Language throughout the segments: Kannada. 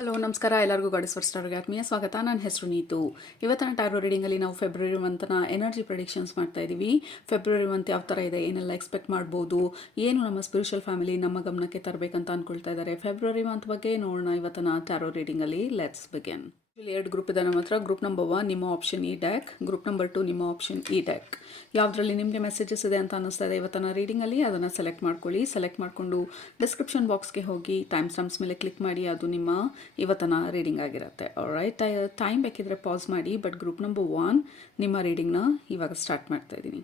ಹಲೋ ನಮಸ್ಕಾರ ಎಲ್ಲರಿಗೂ ಗಾಡಿಸ್ ಫರ್ ಸ್ಟಾರ್ಗೆ ಆತ್ಮೀಯ ಸ್ವಾಗತ. ನನ್ನ ಹೆಸರು ನೀತು. ಇವತ್ತಿನ ಟ್ಯಾರೋ ರೀಡಿಂಗಲ್ಲಿ ನಾವು ಫೆಬ್ರವರಿ ಮಂತ್ನ ಎನರ್ಜಿ ಪ್ರೆಡಿಕ್ಷನ್ಸ್ ಮಾಡ್ತಾ ಇದ್ದೀವಿ. ಫೆಬ್ರವರಿ ಮಂತ್ ಯಾವ ಥರ ಇದೆ, ಏನೆಲ್ಲ ಎಕ್ಸ್ಪೆಕ್ಟ್ ಮಾಡ್ಬೋದು, ಏನು ನಮ್ಮ ಸ್ಪಿರಿಚುವಲ್ ಫ್ಯಾಮಿಲಿ ನಮ್ಮ ಗಮನಕ್ಕೆ ತರಬೇಕಂತ ಅಂದ್ಕೊಳ್ತಾ ಇದ್ದಾರೆ. ಫೆಬ್ರವರಿ ಮಂತ್ ಬಗ್ಗೆ ನೋಡೋಣ ಇವತ್ತಿನ ಟ್ಯಾರೋ ರೀಡಿಂಗಲ್ಲಿ. Let's begin. ಇಲ್ಲಿ 2 ಗ್ರೂಪ್ ಇದೆ ನಮ್ಮ ಹತ್ರ. ಗ್ರೂಪ್ ನಂಬರ್ 1 ನಿಮ್ಮ ಆಪ್ಷನ್ ಇ ಡ್ಯಾಕ್, ಗ್ರೂಪ್ ನಂಬರ್ 2 ನಿಮ್ಮ ಆಪ್ಷನ್ ಇ ಡ್ಯಾಕ್. ಯಾವುದರಲ್ಲಿ ನಿಮಗೆ ಮೆಸೇಜಸ್ ಇದೆ ಅಂತ ಅನ್ನಿಸ್ತಾ ಇದೆ ಇವತ್ತಿನ ರೀಡಿಂಗಲ್ಲಿ ಅದನ್ನು ಸೆಲೆಕ್ಟ್ ಮಾಡ್ಕೊಳ್ಳಿ. ಸೆಲೆಕ್ಟ್ ಮಾಡಿಕೊಂಡು ಡಿಸ್ಕ್ರಿಪ್ಷನ್ ಬಾಕ್ಸ್ಗೆ ಹೋಗಿ ಟೈಮ್ ಸ್ಟಾಂಪ್ಸ್ ಮೇಲೆ ಕ್ಲಿಕ್ ಮಾಡಿ, ಅದು ನಿಮ್ಮ ಇವತ್ತಿನ ರೀಡಿಂಗ್ ಆಗಿರುತ್ತೆ. ರೈಟ್, ಟೈಮ್ ಬೇಕಿದ್ರೆ ಪಾಸ್ ಮಾಡಿ. ಬಟ್ ಗ್ರೂಪ್ ನಂಬರ್ 1 ನಿಮ್ಮ ರೀಡಿಂಗ್ನ ಇವಾಗ ಸ್ಟಾರ್ಟ್ ಮಾಡ್ತಾ ಇದ್ದೀನಿ.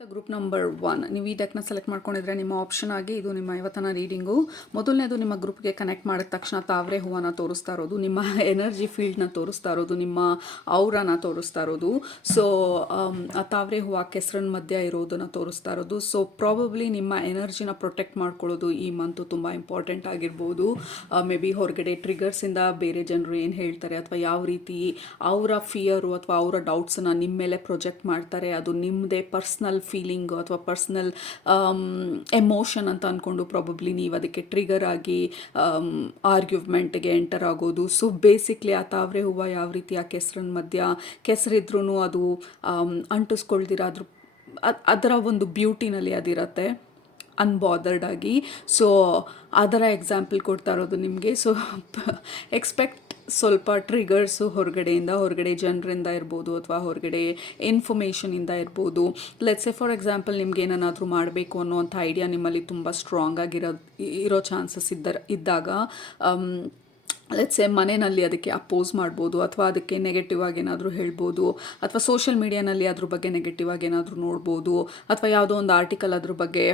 ಗ್ರೂಪ್ ನಂಬರ್ 1 ನೀವು ಈ ಡೆಕ್ನ ಸೆಲೆಕ್ಟ್ ಮಾಡ್ಕೊಂಡಿದ್ರೆ ನಿಮ್ಮ ಆಪ್ಷನ್ ಆಗಿ ಇದು ನಿಮ್ಮ ಇವತ್ತಿನ ರೀಡಿಂಗು. ಮೊದಲನೇದು, ನಿಮ್ಮ ಗ್ರೂಪ್ಗೆ ಕನೆಕ್ಟ್ ಮಾಡಿದ ತಕ್ಷಣ ತಾವರೆ ಹೂವನ್ನ ತೋರಿಸ್ತಾ ಇರೋದು, ನಿಮ್ಮ ಎನರ್ಜಿ ಫೀಲ್ಡ್ನ ತೋರಿಸ್ತಾ ಇರೋದು, ನಿಮ್ಮ ಔರನ ತೋರಿಸ್ತಾ ಇರೋದು. ಸೊ ಆ ತಾವರೆ ಹೂವು ಕೆಸರನ್ನ ಮಧ್ಯ ಇರೋದನ್ನು ತೋರಿಸ್ತಾ ಇರೋದು. ಸೊ ಪ್ರಾಬಬ್ಲಿ ನಿಮ್ಮ ಎನರ್ಜಿನ ಪ್ರೊಟೆಕ್ಟ್ ಮಾಡ್ಕೊಳ್ಳೋದು ಈ ಮಂತು ತುಂಬ ಇಂಪಾರ್ಟೆಂಟ್ ಆಗಿರ್ಬೋದು. ಮೇ ಬಿ ಹೊರಗಡೆ ಟ್ರಿಗರ್ಸಿಂದ ಬೇರೆ ಜನರು ಏನು ಹೇಳ್ತಾರೆ ಅಥವಾ ಯಾವ ರೀತಿ ಅವರ ಫಿಯರು ಅಥವಾ ಅವರ ಡೌಟ್ಸನ್ನು ನಿಮ್ಮ ಮೇಲೆ ಪ್ರೊಜೆಕ್ಟ್ ಮಾಡ್ತಾರೆ, ಅದು ನಿಮ್ಮದೇ ಪರ್ಸ್ನಲ್ ಫೀಲಿಂಗ್ ಅಥವಾ ಪರ್ಸ್ನಲ್ ಎಮೋಷನ್ ಅಂತ ಅಂದ್ಕೊಂಡು ಪ್ರಾಬಬ್ಲಿ ನೀವು ಅದಕ್ಕೆ ಟ್ರಿಗರ್ ಆಗಿ ಆರ್ಗ್ಯುಮೆಂಟ್ಗೆ ಎಂಟರ್ ಆಗೋದು. ಸೊ ಬೇಸಿಕ್ಲಿ ಆ ತಾವರೆ ಹೂವು ಯಾವ ರೀತಿ ಆ ಕೆಸರಿನ ಮಧ್ಯ ಕೆಸರಿದ್ರೂ ಅದು ಅಂಟಿಸ್ಕೊಳ್ದಿರ ಅದರ ಒಂದು ಬ್ಯೂಟಿನಲ್ಲಿ ಅದಿರುತ್ತೆ ಅನ್ಬಾದರ್ಡ್ ಆಗಿ. ಸೊ ಅದರ ಎಕ್ಸಾಂಪಲ್ ಕೊಡ್ತಾ ಇರೋದು ನಿಮಗೆ. ಸೊ ಎಕ್ಸ್ಪೆಕ್ಟ್ ಸ್ವಲ್ಪ ಟ್ರಿಗರ್ಸು ಹೊರಗಡೆ ಜನರಿಂದ ಇರ್ಬೋದು ಅಥವಾ ಹೊರಗಡೆ ಇನ್ಫಾರ್ಮೇಷನಿಂದ ಇರ್ಬೋದು. ಲೆಟ್ಸ್ ಸೇ ಫಾರ್ ಎಕ್ಸಾಂಪಲ್ ನಿಮ್ಗೆ ಏನನ್ನಾದರೂ ಮಾಡಬೇಕು ಅನ್ನೋವಂಥ ಐಡಿಯಾ ನಿಮ್ಮಲ್ಲಿ ತುಂಬ ಸ್ಟ್ರಾಂಗ್ ಇರೋ ಚಾನ್ಸಸ್ ಇದ್ದಾಗ ಲೆಟ್ಸ್ ಸೇ ಮನೆಯಲ್ಲಿ ಅದಕ್ಕೆ ಅಪೋಸ್ ಮಾಡ್ಬೋದು ಅಥವಾ ಅದಕ್ಕೆ ನೆಗೆಟಿವ್ ಆಗಿ ಏನಾದರೂ ಹೇಳ್ಬೋದು, ಅಥವಾ ಸೋಷಿಯಲ್ ಮೀಡಿಯಾನಲ್ಲಿ ಅದ್ರ ಬಗ್ಗೆ ನೆಗೆಟಿವ್ ಆಗಿ ಏನಾದರೂ ನೋಡ್ಬೋದು, ಅಥವಾ ಯಾವುದೋ ಒಂದು ಆರ್ಟಿಕಲ್ ಅದ್ರ ಬಗ್ಗೆ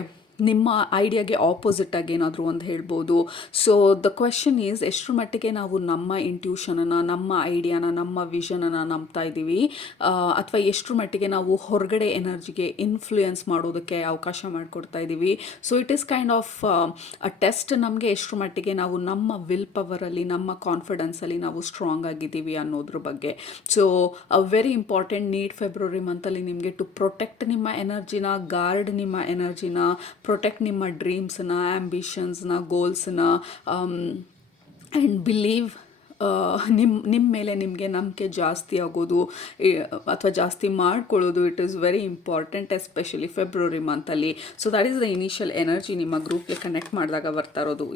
ನಿಮ್ಮ ಐಡಿಯಾಗೆ ಆಪೋಸಿಟ್ ಆಗಿ ಏನಾದರೂ ಒಂದು ಹೇಳ್ಬೋದು. ಸೊ ದ ಕ್ವೆಶನ್ ಈಸ್, ಎಷ್ಟರ ಮಟ್ಟಿಗೆ ನಾವು ನಮ್ಮ ಇಂಟ್ಯೂಷನನ್ನು, ನಮ್ಮ ಐಡಿಯಾನ, ನಮ್ಮ ವಿಷನನ್ನು ನಂಬ್ತಾ ಇದ್ದೀವಿ, ಅಥವಾ ಎಷ್ಟರ ಮಟ್ಟಿಗೆ ನಾವು ಹೊರಗಡೆ ಎನರ್ಜಿಗೆ ಇನ್ಫ್ಲೂಯೆನ್ಸ್ ಮಾಡೋದಕ್ಕೆ ಅವಕಾಶ ಮಾಡಿಕೊಡ್ತಾ ಇದ್ದೀವಿ. So it is kind of a test ನಮಗೆ, ಎಷ್ಟರ ಮಟ್ಟಿಗೆ ನಾವು ನಮ್ಮ ವಿಲ್ ಪವರಲ್ಲಿ, ನಮ್ಮ ಕಾನ್ಫಿಡೆನ್ಸಲ್ಲಿ ನಾವು ಸ್ಟ್ರಾಂಗ್ ಆಗಿದ್ದೀವಿ ಅನ್ನೋದ್ರ ಬಗ್ಗೆ. So very important need February ಮಂತಲ್ಲಿ ನಿಮಗೆ ಟು ಪ್ರೊಟೆಕ್ಟ್ ನಿಮ್ಮ ಎನರ್ಜಿನ, ಗಾರ್ಡ್ ನಿಮ್ಮ ಎನರ್ಜಿನ, ಪ್ರೊಟೆಕ್ಟ್ ನಿಮ್ಮ ಡ್ರೀಮ್ಸನ್ನ, ಆ್ಯಂಬಿಷನ್ಸ್ನ, ಗೋಲ್ಸ್ನ, ಆ್ಯಂಡ್ ಬಿಲೀವ್ ನಿಮ್ಮ ಮೇಲೆ ನಿಮಗೆ ನಂಬಿಕೆ ಜಾಸ್ತಿ ಆಗೋದು ಅಥವಾ ಜಾಸ್ತಿ ಮಾಡ್ಕೊಳ್ಳೋದು. It is very important especially February ಮಂತಲ್ಲಿ. So that is the initial energy ನಿಮ್ಮ ಗ್ರೂಪ್ಗೆ ಕನೆಕ್ಟ್ ಮಾಡಿದಾಗ ಬರ್ತಾ ಇರೋದು.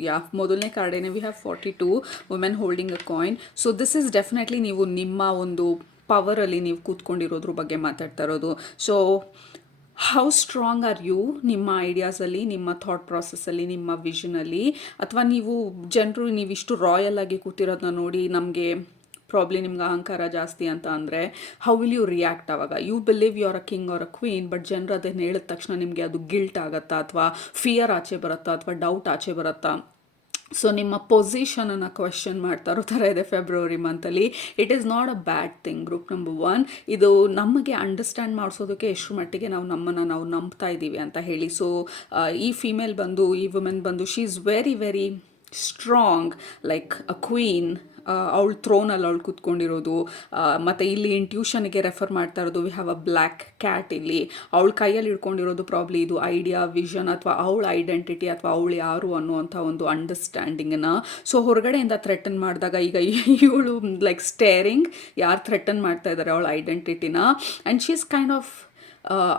ಮೊದಲನೇ ಕಾರ್ಡೇನೆ we have 42 women holding a coin. So this is definitely ನೀವು ನಿಮ್ಮ ಒಂದು ಪವರಲ್ಲಿ ನೀವು ಕೂತ್ಕೊಂಡಿರೋದ್ರ ಬಗ್ಗೆ ಮಾತಾಡ್ತಾ ಇರೋದು. So how strong are you ನಿಮ್ಮ ಐಡಿಯಾಸಲ್ಲಿ, ನಿಮ್ಮ ಥಾಟ್ ಪ್ರಾಸೆಸ್ಸಲ್ಲಿ, ನಿಮ್ಮ ವಿಷನಲ್ಲಿ, ಅಥವಾ ನೀವಿಷ್ಟು ರಾಯಲ್ ಆಗಿ ಕೂತಿರೋದನ್ನ ನೋಡಿ ನಮಗೆ ಪ್ರಾಬ್ಲಿ ನಿಮ್ಗೆ ಅಹಂಕಾರ ಜಾಸ್ತಿ ಅಂತ ಅಂದರೆ ಹೌ ವಿಲ್ ಯು ರಿಯಾಕ್ಟ್? ಆವಾಗ you believe you are a king or a queen, but ಜನರು ಅದನ್ನು ಹೇಳಿದ ತಕ್ಷಣ ನಿಮಗೆ ಅದು ಗಿಲ್ಟ್ ಆಗುತ್ತಾ, ಅಥವಾ ಫಿಯರ್ ಆಚೆ ಬರುತ್ತಾ, ಅಥವಾ ಡೌಟ್ ಆಚೆ ಬರುತ್ತಾ? ಸೊ ನಿಮ್ಮ ಪೊಸಿಷನನ್ನು ಕ್ವೆಶನ್ ಮಾಡ್ತಾ ಇರೋ ಥರ ಇದೆ ಫೆಬ್ರವರಿ ಮಂತಲ್ಲಿ. It is not a bad thing. Group number 1 ಇದು ನಮಗೆ ಅಂಡರ್ಸ್ಟ್ಯಾಂಡ್ ಮಾಡಿಸೋದಕ್ಕೆ ಎಷ್ಟರ ಮಟ್ಟಿಗೆ ನಮ್ಮನ್ನು ನಾವು ನಂಬ್ತಾ ಇದ್ದೀವಿ ಅಂತ ಹೇಳಿ. ಸೊ ಈ ವುಮೆನ್ ಬಂದು she is very very strong, like a queen. ಅವಳು ಥ್ರೋನಲ್ಲಿ ಅವಳು ಕೂತ್ಕೊಂಡಿರೋದು, ಮತ್ತು ಇಲ್ಲಿ ಇಂಟ್ಯೂಷನ್ಗೆ ರೆಫರ್ ಮಾಡ್ತಾ ಇರೋದು. We have a black cat. ಇಲ್ಲಿ ಅವಳ ಕೈಯಲ್ಲಿ ಇಟ್ಕೊಂಡಿರೋದು ಪ್ರಾಬ್ಲಿ ಇದು ಐಡಿಯಾ, ವಿಷನ್, ಅಥವಾ ಅವಳ ಐಡೆಂಟಿಟಿ, ಅಥವಾ ಅವಳು ಯಾರು ಅನ್ನುವಂಥ ಒಂದು ಅಂಡರ್ಸ್ಟ್ಯಾಂಡಿಂಗನ್ನು. ಸೊ ಹೊರಗಡೆಯಿಂದ ಥ್ರೆಟನ್ ಮಾಡಿದಾಗ ಈಗ ಇವಳು ಲೈಕ್ ಸ್ಟೇರಿಂಗ್, ಯಾರು ಥ್ರೆಟನ್ ಮಾಡ್ತಾ ಇದ್ದಾರೆ ಅವಳ ಐಡೆಂಟಿಟಿನ, and she is kind of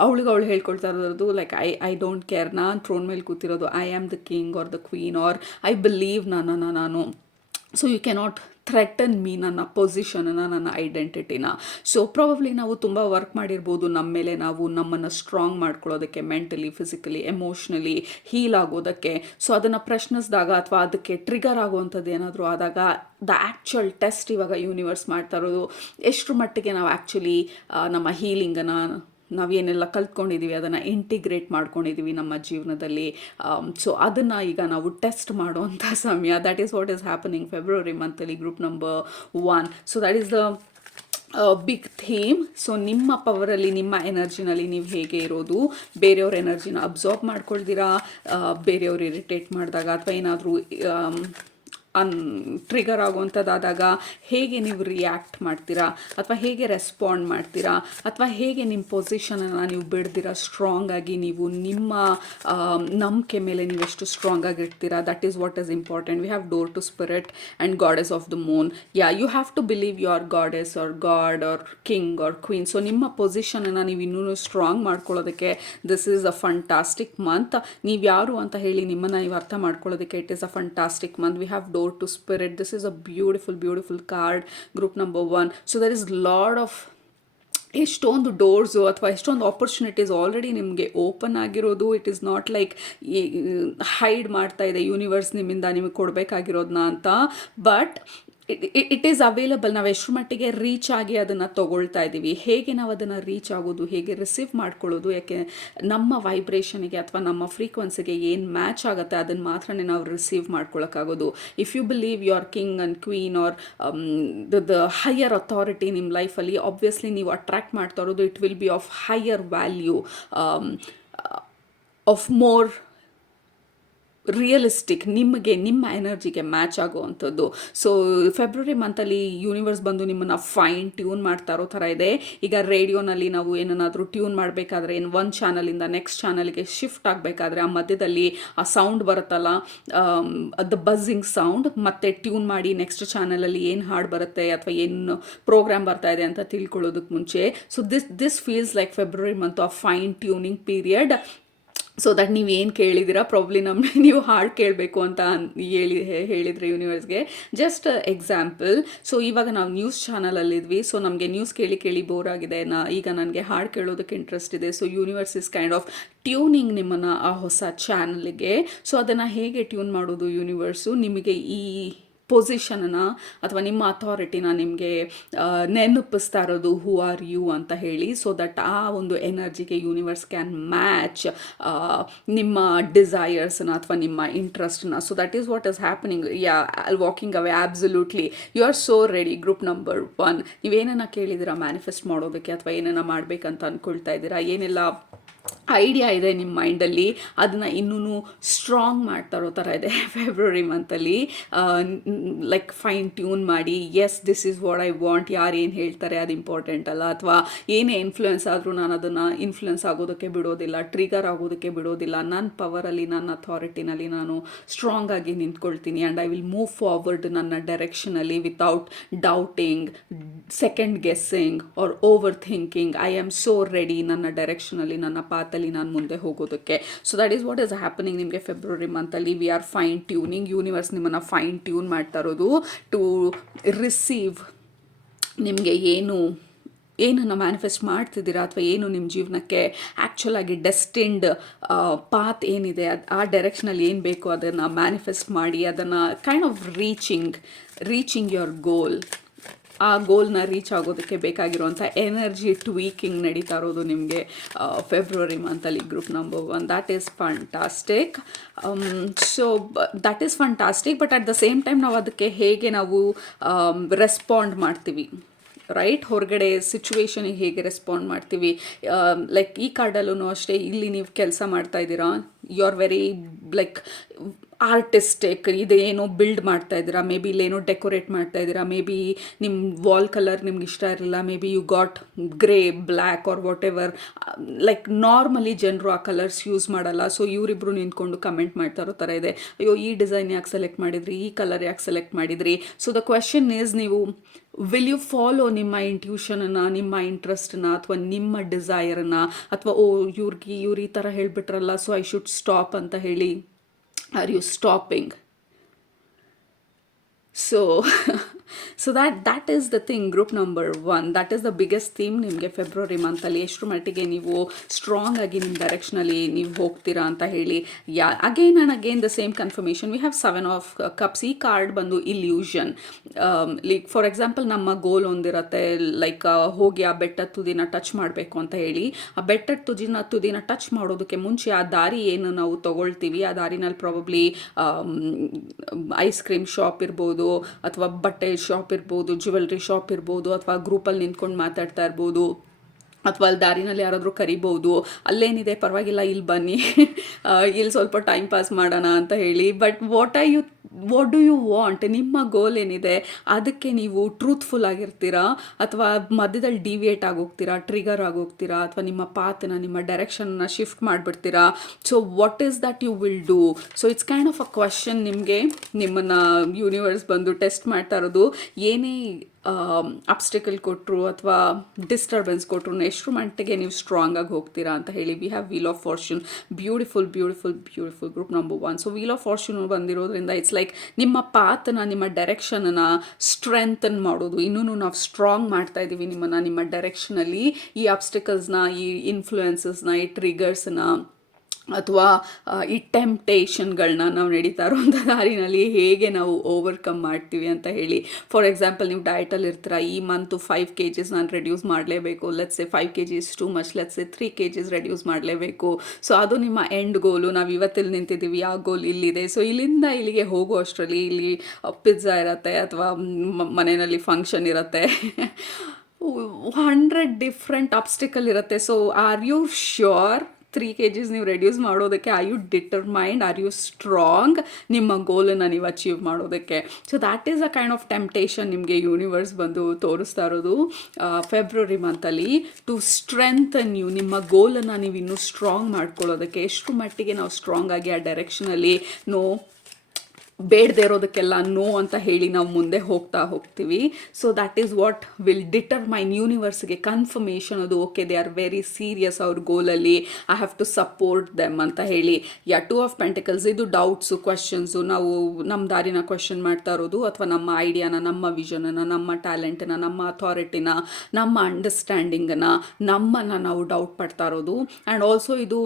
ಅವಳು ಹೇಳ್ಕೊಳ್ತಾ ಇರೋದು ಲೈಕ್ ಐ ಡೋಂಟ್ ಕೇರ್, ನಾನು ಥ್ರೋನ್ ಮೇಲೆ ಕೂತಿರೋದು, I am the king or the queen, or I believe ನಾನು. So you cannot threaten me, ನನ್ನ ಪೊಸಿಷನನ್ನು, ನನ್ನ ಐಡೆಂಟಿಟಿನ. ಸೊ ಪ್ರಾಬಬ್ಲಿ ನಾವು ತುಂಬ ವರ್ಕ್ ಮಾಡಿರ್ಬೋದು ನಮ್ಮ ಮೇಲೆ, ನಾವು ನಮ್ಮನ್ನು ಸ್ಟ್ರಾಂಗ್ ಮಾಡ್ಕೊಳ್ಳೋದಕ್ಕೆ, ಮೆಂಟಲಿ, ಫಿಸಿಕಲಿ, ಎಮೋಷ್ನಲಿ ಹೀಲ್ ಆಗೋದಕ್ಕೆ. ಸೊ ಅದನ್ನು ಪ್ರಶ್ನಿಸಿದಾಗ ಅಥವಾ ಅದಕ್ಕೆ ಟ್ರಿಗರ್ ಆಗುವಂಥದ್ದು ಏನಾದರೂ ಆದಾಗ ದ ಆ್ಯಕ್ಚುಯಲ್ ಟೆಸ್ಟ್ ಇವಾಗ ಯೂನಿವರ್ಸ್ ಮಾಡ್ತಾ ಇರೋದು, ಎಷ್ಟರ ಮಟ್ಟಿಗೆ ನಾವು ಆ್ಯಕ್ಚುಲಿ ನಮ್ಮ ಹೀಲಿಂಗನ್ನು, ನಾವೇನೆಲ್ಲ ಕಲ್ತ್ಕೊಂಡಿದ್ದೀವಿ ಅದನ್ನು ಇಂಟಿಗ್ರೇಟ್ ಮಾಡ್ಕೊಂಡಿದ್ದೀವಿ ನಮ್ಮ ಜೀವನದಲ್ಲಿ. ಸೊ ಅದನ್ನು ಈಗ ನಾವು ಟೆಸ್ಟ್ ಮಾಡುವಂಥ ಸಮಯ. That is what is happening February ಮಂತಲ್ಲಿ group number 1. So that is the big theme. So ನಿಮ್ಮ ಪವರಲ್ಲಿ, ನಿಮ್ಮ ಎನರ್ಜಿನಲ್ಲಿ ನೀವು ಹೇಗೆ ಇರೋದು, ಬೇರೆಯವ್ರ ಎನರ್ಜಿನ ಅಬ್ಸಾರ್ಬ್ ಮಾಡ್ಕೊಳ್ದಿರಾ, ಬೇರೆಯವ್ರು ಇರಿಟೇಟ್ ಮಾಡಿದಾಗ ಅಥವಾ ಏನಾದರೂ ಟ್ರಿಗರ್ ಆಗುವಂಥದ್ದಾದಾಗ ಹೇಗೆ ನೀವು ರಿಯಾಕ್ಟ್ ಮಾಡ್ತೀರಾ, ಅಥವಾ ಹೇಗೆ ರೆಸ್ಪಾಂಡ್ ಮಾಡ್ತೀರಾ, ಅಥವಾ ಹೇಗೆ ನಿಮ್ಮ ಪೊಸಿಷನನ್ನು ನೀವು ಬಿಡ್ದಿರಾ ಸ್ಟ್ರಾಂಗ್ ಆಗಿ ನೀವು ನಿಮ್ಮ ನಂಬಿಕೆ ಮೇಲೆ ನೀವೆಷ್ಟು ಸ್ಟ್ರಾಂಗ್ ಆಗಿರ್ತೀರಾ. That is what is important. We have door to spirit and goddess of the moon. You have to believe your goddess or god or king or queen. So ನಿಮ್ಮ ಪೊಸಿಷನನ್ನು ನೀವು ಇನ್ನೂ ಸ್ಟ್ರಾಂಗ್ ಮಾಡ್ಕೊಳ್ಳೋದಕ್ಕೆ this is a fantastic month. ನೀವು ಯಾರು ಅಂತ ಹೇಳಿ ನಿಮ್ಮನ್ನು ನೀವು ಅರ್ಥ ಮಾಡ್ಕೊಳ್ಳೋದಕ್ಕೆ it is a fantastic month. We have door to spirit. This is a beautiful card, group number 1. So there is lot of ಎಷ್ಟೊಂದು ಡೋರ್ಸು ಅಥವಾ ಎಷ್ಟೊಂದು ಆಪರ್ಚುನಿಟೀಸ್ ಆಲ್ರೆಡಿ ನಿಮಗೆ ಓಪನ್ ಆಗಿರೋದು. It is not like hide ಮಾಡ್ತಾ ಇದೆ ಯೂನಿವರ್ಸ್ ನಿಮ್ಮಿಂದ ನಿಮಗೆ ಕೊಡಬೇಕಾಗಿರೋದನ್ನ ಅಂತ. But it is available. ನಾವು ಎಷ್ಟು ಮಟ್ಟಿಗೆ ರೀಚ್ ಆಗಿ ಅದನ್ನು ತೊಗೊಳ್ತಾ ಇದ್ದೀವಿ, ಹೇಗೆ ನಾವು ಅದನ್ನು ರೀಚ್ ಆಗೋದು, ಹೇಗೆ ರಿಸೀವ್ ಮಾಡ್ಕೊಳ್ಳೋದು, ಯಾಕೆ ನಮ್ಮ ವೈಬ್ರೇಷನಿಗೆ ಅಥವಾ ನಮ್ಮ ಫ್ರೀಕ್ವೆನ್ಸಿಗೆ ಏನು ಮ್ಯಾಚ್ ಆಗುತ್ತೆ ಅದನ್ನು ಮಾತ್ರ ನಾವು ರಿಸೀವ್ ಮಾಡ್ಕೊಳ್ಳೋಕ್ಕಾಗೋದು. If you believe you are king and queen or the higher authority ನಿಮ್ಮ ಲೈಫಲ್ಲಿ, ಆಬ್ವಿಯಸ್ಲಿ ನೀವು ಅಟ್ರ್ಯಾಕ್ಟ್ ಮಾಡ್ತಾ ಇರೋದು it will be of higher value, of more realistic, ನಿಮಗೆ ನಿಮ್ಮ ಎನರ್ಜಿಗೆ ಮ್ಯಾಚ್ ಆಗುವಂಥದ್ದು. ಸೊ ಫೆಬ್ರವರಿ ಮಂತಲ್ಲಿ ಯೂನಿವರ್ಸ್ ಬಂದು ನಿಮ್ಮನ್ನು ಫೈನ್ ಟ್ಯೂನ್ ಮಾಡ್ತಾ ಇರೋ ಥರ ಇದೆ. ಈಗ ರೇಡಿಯೋನಲ್ಲಿ ನಾವು ಏನನ್ನಾದರೂ ಟ್ಯೂನ್ ಮಾಡಬೇಕಾದ್ರೆ ಒಂದು ಚಾನಲಿಂದ ನೆಕ್ಸ್ಟ್ ಚಾನಲ್ಗೆ ಶಿಫ್ಟ್ ಆಗಬೇಕಾದ್ರೆ ಆ ಮಧ್ಯದಲ್ಲಿ ಆ ಸೌಂಡ್ ಬರುತ್ತಲ್ಲ, ದ ಬಝಿಂಗ್ ಸೌಂಡ್, ಮತ್ತೆ ಟ್ಯೂನ್ ಮಾಡಿ ನೆಕ್ಸ್ಟ್ ಚಾನಲಲ್ಲಿ ಏನು ಹಾಡು ಬರುತ್ತೆ ಅಥವಾ ಏನು ಪ್ರೋಗ್ರಾಮ್ ಬರ್ತಾ ಇದೆ ಅಂತ ತಿಳ್ಕೊಳ್ಳೋದಕ್ಕೆ ಮುಂಚೆ. So this feels like February month of fine tuning period. So that ನೀವು ಏನು ಕೇಳಿದ್ದೀರಾ, ಪ್ರಾಬ್ಲಿ ನೀವು ಹಾಡು ಕೇಳಬೇಕು ಅಂತ ಹೇಳಿದರೆ ಯೂನಿವರ್ಸ್ಗೆ. Just example. ಸೊ ಇವಾಗ ನಾವು ನ್ಯೂಸ್ ಚಾನಲಲ್ಲಿದ್ವಿ. ಸೊ ನಮಗೆ ನ್ಯೂಸ್ ಕೇಳಿ ಬೋರ್ ಆಗಿದೆ, ಈಗ ನನಗೆ ಹಾಡು ಕೇಳೋದಕ್ಕೆ ಇಂಟ್ರೆಸ್ಟ್ ಇದೆ. So universe is kind of tuning ನಿಮ್ಮನ್ನು ಆ ಹೊಸ ಚಾನಲ್ಗೆ. ಸೊ ಅದನ್ನು ಹೇಗೆ ಟ್ಯೂನ್ ಮಾಡೋದು ಯೂನಿವರ್ಸು, ನಿಮಗೆ ಈ ಪೊಸಿಷನನ್ನು ಅಥವಾ ನಿಮ್ಮ ಅಥಾರಿಟಿನ ನಿಮಗೆ ನೆನಪಿಸ್ತಾ ಇರೋದು ಹೂ ಆರ್ ಯು ಅಂತ ಹೇಳಿ. ಸೊ ದಟ್ ಆ ಒಂದು ಎನರ್ಜಿಗೆ ಯೂನಿವರ್ಸ್ ಕ್ಯಾನ್ ಮ್ಯಾಚ್ ನಿಮ್ಮ ಡಿಸೈರ್ಸ್ನ ಅಥವಾ ನಿಮ್ಮ ಇಂಟ್ರೆಸ್ಟ್ನ. So that is what is happening. Walking away absolutely. You are so ready. Group number 1. ನೀವೇನನ್ನ ಕೇಳಿದ್ದೀರಾ ಮ್ಯಾನಿಫೆಸ್ಟ್ ಮಾಡೋದಕ್ಕೆ, ಅಥವಾ ಏನನ್ನ ಮಾಡಬೇಕಂತ ಅಂದ್ಕೊಳ್ತಾ ಇದ್ದೀರಾ, ಏನೆಲ್ಲ ಐಡಿಯಾ ಇದೆ ನಿಮ್ಮ ಮೈಂಡಲ್ಲಿ, ಅದನ್ನು ಇನ್ನೂ ಸ್ಟ್ರಾಂಗ್ ಮಾಡ್ತಾ ಇರೋ ಥರ ಇದೆ ಫೆಬ್ರವರಿ ಮಂತಲ್ಲಿ. ಲೈಕ್ ಫೈನ್ ಟ್ಯೂನ್ ಮಾಡಿ, yes this is what I want. ಯಾರು ಏನು ಹೇಳ್ತಾರೆ ಅದು ಇಂಪಾರ್ಟೆಂಟ್ ಅಲ್ಲ, ಅಥವಾ ಏನೇ ಇನ್ಫ್ಲುಯೆನ್ಸ್ ಆದರೂ ನಾನು ಅದನ್ನು ಇನ್ಫ್ಲುಯೆನ್ಸ್ ಆಗೋದಕ್ಕೆ ಬಿಡೋದಿಲ್ಲ, ಟ್ರಿಗರ್ ಆಗೋದಕ್ಕೆ ಬಿಡೋದಿಲ್ಲ. ನನ್ನ ಪವರಲ್ಲಿ, ನನ್ನ ಅಥಾರಿಟಿನಲ್ಲಿ ನಾನು ಸ್ಟ್ರಾಂಗ್ ಆಗಿ ನಿಂತ್ಕೊಳ್ತೀನಿ. And I will move forward ನನ್ನ ಡೈರೆಕ್ಷನಲ್ಲಿ without doubting, second guessing or over thinking. I am so ready ನನ್ನ ಡೈರೆಕ್ಷನಲ್ಲಿ, ನನ್ನ ಪಾತಲ್ಲಿ ನಾನು ಮುಂದೆ ಹೋಗೋದಕ್ಕೆ. So that is what is happening ನಿಮಗೆ ಫೆಬ್ರವರಿ ಮಂತಲ್ಲಿ. We are fine tuning. Universe ನಿಮ್ಮನ್ನು ಫೈನ್ ಟ್ಯೂನ್ ಮಾಡ್ತಾ ಇರೋದು ಟು ರಿಸೀವ್ ನಿಮಗೆ ಏನನ್ನು ಮ್ಯಾನಿಫೆಸ್ಟ್ ಮಾಡ್ತಿದ್ದೀರಾ, ಅಥವಾ ಏನು ನಿಮ್ಮ ಜೀವನಕ್ಕೆ ಆ್ಯಕ್ಚುಲ್ ಆಗಿ ಡೆಸ್ಟಿನ್ಡ್ ಪಾತ್ ಏನಿದೆ, ಆ ಡೈರೆಕ್ಷನಲ್ಲಿ ಏನು ಬೇಕೋ ಅದನ್ನು ಮ್ಯಾನಿಫೆಸ್ಟ್ ಮಾಡಿ, ಅದನ್ನು kind of reaching your goal. ಆ ಗೋಲ್ನ ರೀಚ್ ಆಗೋದಕ್ಕೆ ಬೇಕಾಗಿರುವಂಥ ಎನರ್ಜಿ ಟ್ವೀಕಿಂಗ್ ನಡೀತಾ ಇರೋದು ನಿಮಗೆ ಫೆಬ್ರವರಿ ಮಂತಲ್ಲಿ. Group number 1. That is fantastic. So that is fantastic. But at the same time ನಾವು ಅದಕ್ಕೆ ಹೇಗೆ ನಾವು ರೆಸ್ಪಾಂಡ್ ಮಾಡ್ತೀವಿ, ರೈಟ್? ಹೊರಗಡೆ ಸಿಚುವೇಶನಿಗೆ ಹೇಗೆ ರೆಸ್ಪಾಂಡ್ ಮಾಡ್ತೀವಿ. ಲೈಕ್ ಈ ಕಾರ್ಡಲ್ಲೂ ಅಷ್ಟೇ, ಇಲ್ಲಿ ನೀವು ಕೆಲಸ ಮಾಡ್ತಾ ಇದ್ದೀರಾ, you are very like artistic. ಇದೇನೋ ಬಿಲ್ಡ್ ಮಾಡ್ತಾ ಇದ್ದೀರಾ, ಮೇ ಬಿ ಇಲ್ಲೇನೋ ಡೆಕೋರೇಟ್ ಮಾಡ್ತಾ ಇದ್ದೀರಾ, ಮೇ ಬಿ ನಿಮ್ಮ ವಾಲ್ ಕಲರ್ ನಿಮ್ಗೆ ಇಷ್ಟ ಇರಲಿಲ್ಲ, maybe you got grey, black or whatever. Like normally ಜನರು ಆ ಕಲರ್ಸ್ ಯೂಸ್ ಮಾಡಲ್ಲ. ಸೊ ಇವರಿಬ್ಬರು ನಿಂತ್ಕೊಂಡು ಕಮೆಂಟ್ ಮಾಡ್ತಾ ಇರೋ ಥರ ಇದೆ, ಅಯ್ಯೋ ಈ ಡಿಸೈನ್ ಯಾಕೆ ಸೆಲೆಕ್ಟ್ ಮಾಡಿದ್ರಿ, ಈ ಕಲರ್ ಯಾಕೆ ಸೆಲೆಕ್ಟ್ ಮಾಡಿದ್ರಿ. ಸೊ ದ ಕ್ವೆಶನ್ ಈಸ್, ನೀವು ವಿಲ್ ಯು ಫಾಲೋ ನಿಮ್ಮ ಇಂಟ್ಯೂಷನನ್ನು, ನಿಮ್ಮ ಇಂಟ್ರೆಸ್ಟನ್ನ, ಅಥವಾ ನಿಮ್ಮ ಡಿಸೈರನ್ನು, ಅಥವಾ ಇವ್ರು ಈ ಥರ ಹೇಳಿಬಿಟ್ರಲ್ಲ ಸೊ ಐ ಶುಡ್ ಸ್ಟಾಪ್ ಅಂತ ಹೇಳಿ, are you stopping? So that is the thing. Group number 1, that is the biggest theme ನಿಮಗೆ ಫೆಬ್ರವರಿ ಮಂತಲ್ಲಿ. ಎಷ್ಟು ಮಟ್ಟಿಗೆ ನೀವು ಸ್ಟ್ರಾಂಗ್ ಆಗಿ ನಿಮ್ಮ ಡೈರೆಕ್ಷನಲ್ಲಿ ನೀವು ಹೋಗ್ತೀರಾ ಅಂತ ಹೇಳಿ. Again and again the same confirmation. We have 7 of cups. ಈ ಕಾರ್ಡ್ ಬಂದು ಇಲ್ಯೂಷನ್. ಲೈಕ್ ಫಾರ್ ಎಕ್ಸಾಂಪಲ್, ನಮ್ಮ ಗೋಲ್ ಒಂದಿರುತ್ತೆ, ಲೈಕ್ ಹೋಗಿ ಆ ಬೆಟ್ಟದ ತುದಿನ ಟಚ್ ಮಾಡಬೇಕು ಅಂತ ಹೇಳಿ. ಆ ಬೆಟ್ಟದ ತುದಿನ ಟಚ್ ಮಾಡೋದಕ್ಕೆ ಮುಂಚೆ ಆ ದಾರಿ ಏನು ನಾವು ತೊಗೊಳ್ತೀವಿ, ಆ ದಾರಿನಲ್ಲಿ ಪ್ರಾಬಬ್ಲಿ ಐಸ್ ಕ್ರೀಮ್ ಶಾಪ್ ಇರ್ಬೋದು, ಅಥವಾ ಬಟ್ಟೆ ಶಾಪ್ ಇರ್ಬೋದು, ಜ್ಯುವೆಲ್ರಿ ಶಾಪ್ ಇರ್ಬೋದು, ಅಥವಾ ಗ್ರೂಪಲ್ಲಿ ನಿಂತ್ಕೊಂಡು ಮಾತಾಡ್ತಾ ಇರ್ಬೋದು, ಅಥವಾ ಅಲ್ಲಿ ದಾರಿನಲ್ಲಿ ಯಾರಾದರೂ ಕರಿಬೋದು, ಅಲ್ಲೇನಿದೆ ಪರವಾಗಿಲ್ಲ ಇಲ್ಲಿ ಬನ್ನಿ ಇಲ್ಲಿ ಸ್ವಲ್ಪ ಟೈಮ್ ಪಾಸ್ ಮಾಡೋಣ ಅಂತ ಹೇಳಿ. But what are you what do you want, ನಿಮ್ಮ ಗೋಲ್ ಏನಿದೆ ಅದಕ್ಕೆ ನೀವು ಟ್ರೂತ್ಫುಲ್ ಆಗಿರ್ತೀರಾ ಅಥವಾ ಮಧ್ಯದಲ್ಲಿ ಡಿವಿಯೇಟ್ ಆಗೋಗ್ತೀರಾ, ಟ್ರಿಗರ್ ಆಗೋಗ್ತೀರಾ, ಅಥವಾ ನಿಮ್ಮ ಪಾತನ್ನ ನಿಮ್ಮ ಡೈರೆಕ್ಷನ್ನ ಶಿಫ್ಟ್ ಮಾಡಿಬಿಡ್ತೀರಾ. So what is that you will do? So it's kind of a question. ನಿಮಗೆ ನಿಮ್ಮನ್ನು ಯೂನಿವರ್ಸ್ ಬಂದು ಟೆಸ್ಟ್ ಮಾಡ್ತಾ ಇರೋದು. ಏನೇ ಅಬ್ಸ್ಟಿಕಲ್ ಕೊಟ್ಟರು ಅಥವಾ ಡಿಸ್ಟರ್ಬೆನ್ಸ್ ಕೊಟ್ಟರು ಎಷ್ಟರ ಮಟ್ಟಿಗೆ ನೀವು ಸ್ಟ್ರಾಂಗ್ ಆಗಿ ಹೋಗ್ತೀರಾ ಅಂತ ಹೇಳಿ. We have wheel of fortune, beautiful beautiful beautiful group number 1. So wheel of fortune ಬಂದಿರೋದ್ರಿಂದ ಇಟ್ಸ್ ಲೈಕ್ ನಿಮ್ಮ ಪಾತನ್ನ ನಿಮ್ಮ ಡೈರೆಕ್ಷನನ್ನು ಸ್ಟ್ರೆಂಥನ್ ಮಾಡೋದು. ಇನ್ನೂ ನಾವು ಸ್ಟ್ರಾಂಗ್ ಮಾಡ್ತಾ ಇದ್ದೀವಿ ನಿಮ್ಮನ್ನು, ನಿಮ್ಮ ಡೈರೆಕ್ಷನಲ್ಲಿ ಈ ಅಬ್ಸ್ಟಿಕಲ್ಸ್ನ, ಈ ಇನ್ಫ್ಲೂಯೆನ್ಸಸ್ನ, ಈ ಟ್ರಿಗರ್ಸ್ನ ಅಥವಾ ಈ ಟೆಂಪ್ಟೇಷನ್ಗಳನ್ನ ನಾವು ನಡೀತಾ ಇರೋಂಥ ದಾರಿನಲ್ಲಿ ಹೇಗೆ ನಾವು ಓವರ್ಕಮ್ ಮಾಡ್ತೀವಿ ಅಂತ ಹೇಳಿ. ಫಾರ್ ಎಕ್ಸಾಂಪಲ್, ನೀವು ಡಯಟಲ್ಲಿ ಇರ್ತೀರ, ಈ ಮಂತು 5 kgs ನಾನು ರೆಡ್ಯೂಸ್ ಮಾಡಲೇಬೇಕು. Let's say 5 kgs too much, let's say 3 kgs reduce ಮಾಡಲೇಬೇಕು. ಸೊ ಅದು ನಿಮ್ಮ ಎಂಡ್ ಗೋಲು. ನಾವು ಇವತ್ತಿಲ್ಲಿ ನಿಂತಿದ್ದೀವಿ, ಆ ಗೋಲ್ ಇಲ್ಲಿದೆ. ಸೊ ಇಲ್ಲಿಂದ ಇಲ್ಲಿಗೆ ಹೋಗೋ ಅಷ್ಟರಲ್ಲಿ ಇಲ್ಲಿ ಪಿಜ್ಜಾ ಇರುತ್ತೆ ಅಥವಾ ಮನೆಯಲ್ಲಿ ಫಂಕ್ಷನ್ ಇರುತ್ತೆ, 100 ಡಿಫ್ರೆಂಟ್ ಅಬ್ಸ್ಟಿಕಲ್ ಇರುತ್ತೆ. So are you sure 3 kgs ನೀವು ರೆಡ್ಯೂಸ್ ಮಾಡೋದಕ್ಕೆ? Are you determined? Are you strong ನಿಮ್ಮ ಗೋಲನ್ನು ನೀವು ಅಚೀವ್ ಮಾಡೋದಕ್ಕೆ? So that is a kind of temptation ನಿಮಗೆ ಯೂನಿವರ್ಸ್ ಬಂದು ತೋರಿಸ್ತಾ ಇರೋದು ಫೆಬ್ರವರಿ ಮಂತಲ್ಲಿ, ಟು ಸ್ಟ್ರೆಂಥನ್ ಯು. ನಿಮ್ಮ ಗೋಲನ್ನು ನೀವು ಇನ್ನೂ ಸ್ಟ್ರಾಂಗ್ ಮಾಡ್ಕೊಳ್ಳೋದಕ್ಕೆ. ಎಷ್ಟು ಮಟ್ಟಿಗೆ ನಾವು ಸ್ಟ್ರಾಂಗ್ ಆಗಿ ಆ ಡೈರೆಕ್ಷನಲ್ಲಿ ಬೇಡದೇ ಇರೋದಕ್ಕೆಲ್ಲ ನೋ ಅಂತ ಹೇಳಿ ನಾವು ಮುಂದೆ ಹೋಗ್ತೀವಿ. So that is what will determine. ಯೂನಿವರ್ಸ್ಗೆ ಕನ್ಫರ್ಮೇಷನ್ ಅದು, okay they are very serious ಅವ್ರ ಗೋಲಲ್ಲಿ, I have to support them ಅಂತ ಹೇಳಿ. 2 ಆಫ್ ಪೆಂಟಿಕಲ್ಸ್ ಇದು ಡೌಟ್ಸು, ಕ್ವಶನ್ಸು. ನಾವು ನಮ್ಮ ದಾರಿನ ಕ್ವಶನ್ ಮಾಡ್ತಾ ಇರೋದು ಅಥವಾ ನಮ್ಮ ಐಡಿಯಾನ, ನಮ್ಮ ವಿಷನನ್ನು, ನಮ್ಮ ಟ್ಯಾಲೆಂಟನ್ನ, ನಮ್ಮ ಅಥಾರಿಟಿನ, ನಮ್ಮ ಅಂಡರ್ಸ್ಟ್ಯಾಂಡಿಂಗನ್ನು, ನಮ್ಮನ್ನು ನಾವು ಡೌಟ್ ಪಡ್ತಾ ಇರೋದು. ಆ್ಯಂಡ್ ಆಲ್ಸೋ ಇದು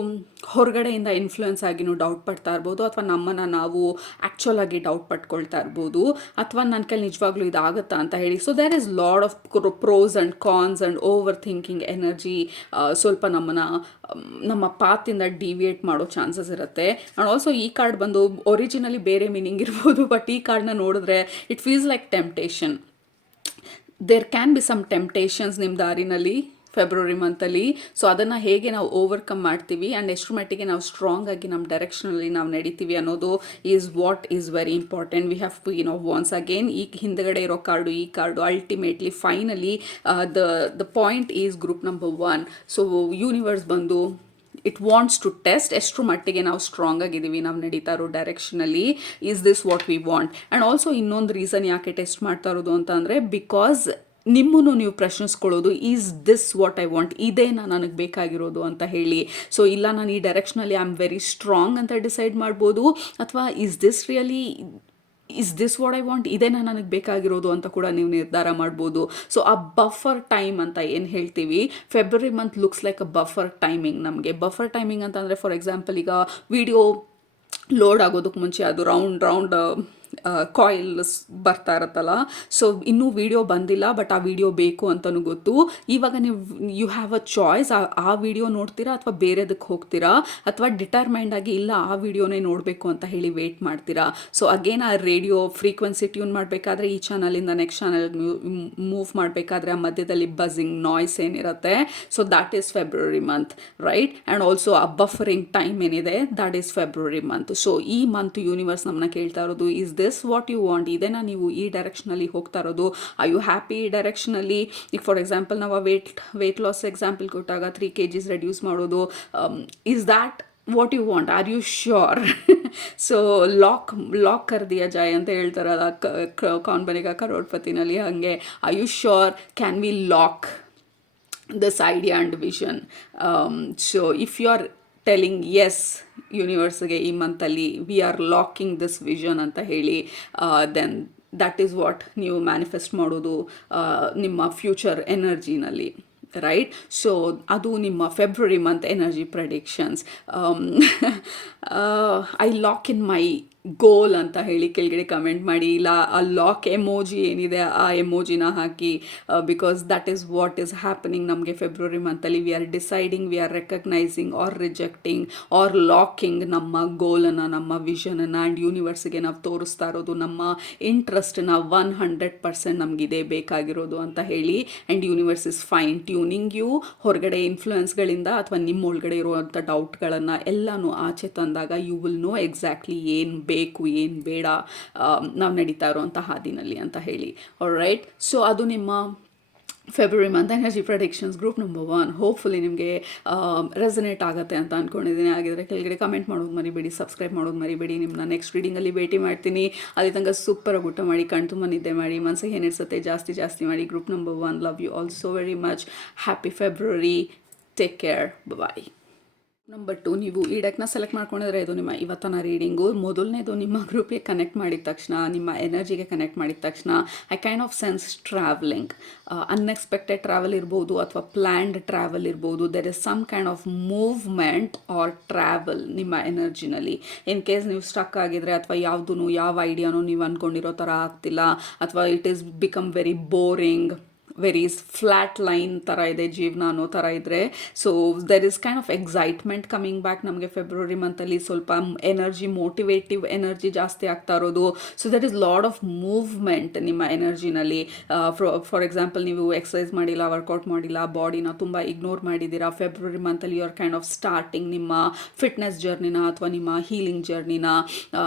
ಹೊರಗಡೆಯಿಂದ ಇನ್ಫ್ಲೂಯೆನ್ಸ್ ಆಗಿನೂ ಡೌಟ್ ಪಡ್ತಾ ಇರ್ಬೋದು, ಅಥವಾ ನಮ್ಮನ್ನು ನಾವು ಆ್ಯಕ್ಚುಲ್ ಆಗಿ ಡೌಟ್ ಪಟ್ಕೊಳ್ತಾ ಇರ್ಬೋದು, ಅಥವಾ ನನ್ನ ಕೈಲಿ ನಿಜವಾಗ್ಲೂ ಇದಾಗುತ್ತಾ ಅಂತ ಹೇಳಿ. So there is lot of pros and cons and overthinking energy ಸ್ವಲ್ಪ ನಮ್ಮ ಪಾತಿಂದ ಡಿವಿಯೇಟ್ ಮಾಡೋ ಚಾನ್ಸಸ್ ಇರುತ್ತೆ. ಆ್ಯಂಡ್ ಆಲ್ಸೋ ಈ ಕಾರ್ಡ್ ಬಂದು ಒರಿಜಿನಲಿ ಬೇರೆ ಮೀನಿಂಗ್ ಇರ್ಬೋದು, ಬಟ್ ಈ ಕಾರ್ಡ್ನ ನೋಡಿದ್ರೆ it feels like temptation. There can be some temptations ನಿಮ್ಮ ದಾರಿನಲ್ಲಿ ಫೆಬ್ರವರಿ ಮಂತಲ್ಲಿ. ಸೊ ಅದನ್ನು ಹೇಗೆ ನಾವು ಓವರ್ಕಮ್ ಮಾಡ್ತೀವಿ ಆ್ಯಂಡ್ ಎಷ್ಟು ಮಟ್ಟಿಗೆ ನಾವು ಸ್ಟ್ರಾಂಗ್ ಆಗಿ ನಮ್ಮ ಡೈರೆಕ್ಷನಲ್ಲಿ ನಾವು ನಡೀತೀವಿ ಅನ್ನೋದು is what is very important. We have to once again ಈ ಹಿಂದ್ಗಡೆ ಇರೋ ಕಾರ್ಡು, ಈ card ultimately finally the point is group number 1. So universe ಬಂದು ಇಟ್ ವಾಂಟ್ಸ್ ಟು ಟೆಸ್ಟ್ ಎಷ್ಟು ಮಟ್ಟಿಗೆ ನಾವು ಸ್ಟ್ರಾಂಗ್ ಆಗಿದ್ದೀವಿ ನಾವು ನಡೀತಾ ಇರೋ ಡೈರೆಕ್ಷನಲ್ಲಿ. Is this what we want? And also ಇನ್ನೊಂದು ರೀಸನ್ ಯಾಕೆ ಟೆಸ್ಟ್ ಮಾಡ್ತಾ ಇರೋದು ಅಂತ ಅಂದರೆ, ಬಿಕಾಸ್ ನಿಮ್ಮನ್ನು ನೀವು ಪ್ರಶ್ನಿಸ್ಕೊಳ್ಳೋದು, is this what I want? ಇದೇನಾ ನನಗೆ ಬೇಕಾಗಿರೋದು ಅಂತ ಹೇಳಿ. ಸೊ ಇಲ್ಲ, ನಾನು ಈ ಡೈರೆಕ್ಷನಲ್ಲಿ ಐ ಆಮ್ ವೆರಿ ಸ್ಟ್ರಾಂಗ್ ಅಂತ ಡಿಸೈಡ್ ಮಾಡ್ಬೋದು, ಅಥವಾ is this really is this what I want? ಇದೇನಾ ನನಗೆ ಬೇಕಾಗಿರೋದು ಅಂತ ಕೂಡ ನೀವು ನಿರ್ಧಾರ ಮಾಡ್ಬೋದು. ಸೊ ಆ ಬಫರ್ ಟೈಮ್ ಅಂತ ಏನು ಹೇಳ್ತೀವಿ, February month looks like a buffer timing. ನಮಗೆ ಬಫರ್ ಟೈಮಿಂಗ್ ಅಂತಂದರೆ, ಫಾರ್ ಎಕ್ಸಾಂಪಲ್ ಈಗ ವಿಡಿಯೋ ಲೋಡ್ ಆಗೋದಕ್ಕೆ ಮುಂಚೆ ಅದು ರೌಂಡ್ ಕಾಯಿಲ್ಸ್ ಬರ್ತಾ ಇರುತ್ತಲ್ಲ. ಸೊ ಇನ್ನೂ ವಿಡಿಯೋ ಬಂದಿಲ್ಲ, ಬಟ್ ಆ ವಿಡಿಯೋ ಬೇಕು ಅಂತಲೂ ಗೊತ್ತು. ಇವಾಗ ನೀವು ಯು ಹ್ಯಾವ್ ಅ ಚಾಯ್ಸ್, ಆ ವಿಡಿಯೋ ನೋಡ್ತೀರಾ ಅಥವಾ ಬೇರೆದಕ್ಕೆ ಹೋಗ್ತೀರಾ, ಅಥವಾ ಡಿಟರ್ಮೈಂಡ್ ಆಗಿ ಇಲ್ಲ ಆ ವಿಡಿಯೋನೇ ನೋಡಬೇಕು ಅಂತ ಹೇಳಿ ವೇಟ್ ಮಾಡ್ತೀರಾ. ಸೊ ಅಗೇನ್ ಆ ರೇಡಿಯೋ ಫ್ರೀಕ್ವೆನ್ಸಿ ಟ್ಯೂನ್ ಮಾಡಬೇಕಾದ್ರೆ, ಈ ಚಾನಲಿಂದ ನೆಕ್ಸ್ಟ್ ಚಾನಲ್ ಮೂವ್ ಮಾಡಬೇಕಾದ್ರೆ ಆ ಮಧ್ಯದಲ್ಲಿ ಬಝಿಂಗ್ ನಾಯ್ಸ್ ಏನಿರುತ್ತೆ, so that is February month, right? And also ಆ ಬಫರಿಂಗ್ ಟೈಮ್ ಏನಿದೆ, that is February month. So ಈ ಮಂತ್ ಯೂನಿವರ್ಸ್ ನಮ್ಮನ್ನ ಕೇಳ್ತಾ ಇರೋದು, is this what you want? ಇದೇನಾ ನೀವು ಈ ಡೈರೆಕ್ಷನಲ್ಲಿ ಹೋಗ್ತಾ ಇರೋದು? ಐ ಯು ಹ್ಯಾಪಿ ಈ ಡೈರೆಕ್ಷನಲ್ಲಿ? ಈಗ ಫಾರ್ ಎಕ್ಸಾಂಪಲ್ ನಾವು ವೇಟ್ ಲಾಸ್ ಎಕ್ಸಾಂಪಲ್ ಕೊಟ್ಟಾಗ 3 kgs ರೆಡ್ಯೂಸ್ ಮಾಡೋದು, is that what you want? Are you sure? So lock ಕರ್ ದಿಯಾ ಜಾಯ್ ಅಂತ ಹೇಳ್ತಾರಲ್ಲ ಕೌನ್ ಬನೇಗಾ ಕರೋಡ್ಪತಿನಲ್ಲಿ, ಹಾಗೆ I you sure? Can we lock this idea and vision? So if you are telling us ಯೂನಿವರ್ಸ್ಗೆ ಈ ಮಂತಲ್ಲಿ we are locking this vision ಅಂತ ಹೇಳಿ, ದೆನ್ ದ್ಯಾಟ್ ಈಸ್ ವಾಟ್ ನೀವು ಮ್ಯಾನಿಫೆಸ್ಟ್ ಮಾಡೋದು ನಿಮ್ಮ ಫ್ಯೂಚರ್ ಎನರ್ಜಿನಲ್ಲಿ, ರೈಟ್? ಸೊ ಅದು ನಿಮ್ಮ February month energy predictions. I lock in my goal ಅಂತ ಹೇಳಿ ಕೆಳಗಡೆ ಕಮೆಂಟ್ ಮಾಡಿ, ಇಲ್ಲ ಆ ಲಾಕ್ ಎಮೋಜಿ ಏನಿದೆ ಆ ಎಮೋಜಿನ ಹಾಕಿ, because that is what is happening ನಮಗೆ ಫೆಬ್ರವರಿ ಮಂತಲ್ಲಿ. We are deciding, we are recognizing or rejecting or locking ನಮ್ಮ ಗೋಲನ್ನು, ನಮ್ಮ ವಿಷನನ್ನು. ಆ್ಯಂಡ್ ಯೂನಿವರ್ಸ್ಗೆ ನಾವು ತೋರಿಸ್ತಾ ಇರೋದು ನಮ್ಮ ಇಂಟ್ರೆಸ್ಟನ್ನ 100% ನಮಗಿದೆ ಬೇಕಾಗಿರೋದು ಅಂತ ಹೇಳಿ. And universe is fine tuning you. ಹೊರಗಡೆ ಇನ್ಫ್ಲೂಯೆನ್ಸ್ಗಳಿಂದ ಅಥವಾ ನಿಮ್ಮ ಒಳಗಡೆ ಇರುವಂಥ ಡೌಟ್ಗಳನ್ನು ಎಲ್ಲನೂ ಆಚೆ ತಂದಾಗ ಯು ವಿಲ್ ನೋ ಎಕ್ಸಾಕ್ಟ್ಲಿ ಏನು ಬೇಕು ಏನು ಬೇಡ ನಾವು ನಡೀತಾ ಇರೋವಂಥ ಹಾದಿನಲ್ಲಿ ಅಂತ ಹೇಳಿ. ಆಲ್ರೈಟ್, ಸೊ ಅದು ನಿಮ್ಮ February month energy predictions group number 1. Hopefully ನಿಮಗೆ ರೆಸನೇಟ್ ಆಗುತ್ತೆ ಅಂತ ಅಂದ್ಕೊಂಡಿದ್ದೀನಿ. ಆಗಿದ್ರೆ ಕೆಳಗಡೆ ಕಮೆಂಟ್ ಮಾಡೋದು ಮರಿಬೇಡಿ, ಸಬ್ಸ್ಕ್ರೈಬ್ ಮಾಡೋದು ಮರಿಬೇಡಿ. ನಿಮ್ಮನ್ನ ನೆಕ್ಸ್ಟ್ ರೀಡಿಂಗಲ್ಲಿ ಭೇಟಿ ಮಾಡ್ತೀನಿ. ಅಲ್ಲಿ ತನಕ ಸೂಪರಾಗಿ ಊಟ ಮಾಡಿ, ಕಣ್ ತುಂಬ ನಿದ್ದೆ ಮಾಡಿ, ಮನಸ್ಸಿಗೆ ಏನಿರ್ಸುತ್ತೆ ಜಾಸ್ತಿ ಮಾಡಿ. Group number 1, love you all so very much. Happy February. Take care. Bye. Number 2, ನೀವು ಈ ಡೆಕ್ನ ಸೆಲೆಕ್ಟ್ ಮಾಡ್ಕೊಂಡಿದ್ರೆ ಇದು ನಿಮ್ಮ ಇವತ್ತಿನ ರೀಡಿಂಗು. ಮೊದಲನೇದು ನಿಮ್ಮ ಗ್ರೂಪ್ಗೆ ಕನೆಕ್ಟ್ ಮಾಡಿದ ತಕ್ಷಣ, ನಿಮ್ಮ ಎನರ್ಜಿಗೆ ಕನೆಕ್ಟ್ ಮಾಡಿದ ತಕ್ಷಣ I kind of sense travelling. Unexpected travel ಇರ್ಬೋದು ಅಥವಾ ಪ್ಲ್ಯಾನ್ಡ್ ಟ್ರಾವೆಲ್ ಇರ್ಬೋದು. There is some kind of movement or travel ನಿಮ್ಮ ಎನರ್ಜಿನಲ್ಲಿ. ಇನ್ ಕೇಸ್ ನೀವು ಸ್ಟಕ್ ಆಗಿದ್ರೆ ಅಥವಾ ಯಾವ ಐಡಿಯಾನೂ ನೀವು ಅಂದ್ಕೊಂಡಿರೋ ಥರ ಆಗ್ತಿಲ್ಲ, ಅಥವಾ it is become very boring, very flat line ಥರ ಇದೆ ಜೀವನ ಅನ್ನೋ ಥರ ಇದ್ದರೆ, so there is kind of excitement coming back. ನಮಗೆ ಫೆಬ್ರವರಿ ಮಂತಲ್ಲಿ ಸ್ವಲ್ಪ ಎನರ್ಜಿ, ಮೋಟಿವೇಟಿವ್ ಎನರ್ಜಿ ಜಾಸ್ತಿ ಆಗ್ತಾ ಇರೋದು. So that is lot of movement ನಿಮ್ಮ ಎನರ್ಜಿನಲ್ಲಿ. ಫಾರ್ ಎಕ್ಸಾಂಪಲ್, ನೀವು ಎಕ್ಸಸೈಸ್ ಮಾಡಿಲ್ಲ, ವರ್ಕೌಟ್ ಮಾಡಿಲ್ಲ, ಬಾಡಿನ ತುಂಬ ಇಗ್ನೋರ್ ಮಾಡಿದ್ದೀರಾ, ಫೆಬ್ರವರಿ ಮಂತಲ್ಲಿ ಯುವರ್ ಕೈಂಡ್ ಆಫ್ ಸ್ಟಾರ್ಟಿಂಗ್ ನಿಮ್ಮ ಫಿಟ್ನೆಸ್ ಜರ್ನಿನ ಅಥವಾ ನಿಮ್ಮ ಹೀಲಿಂಗ್ ಜರ್ನಿನ,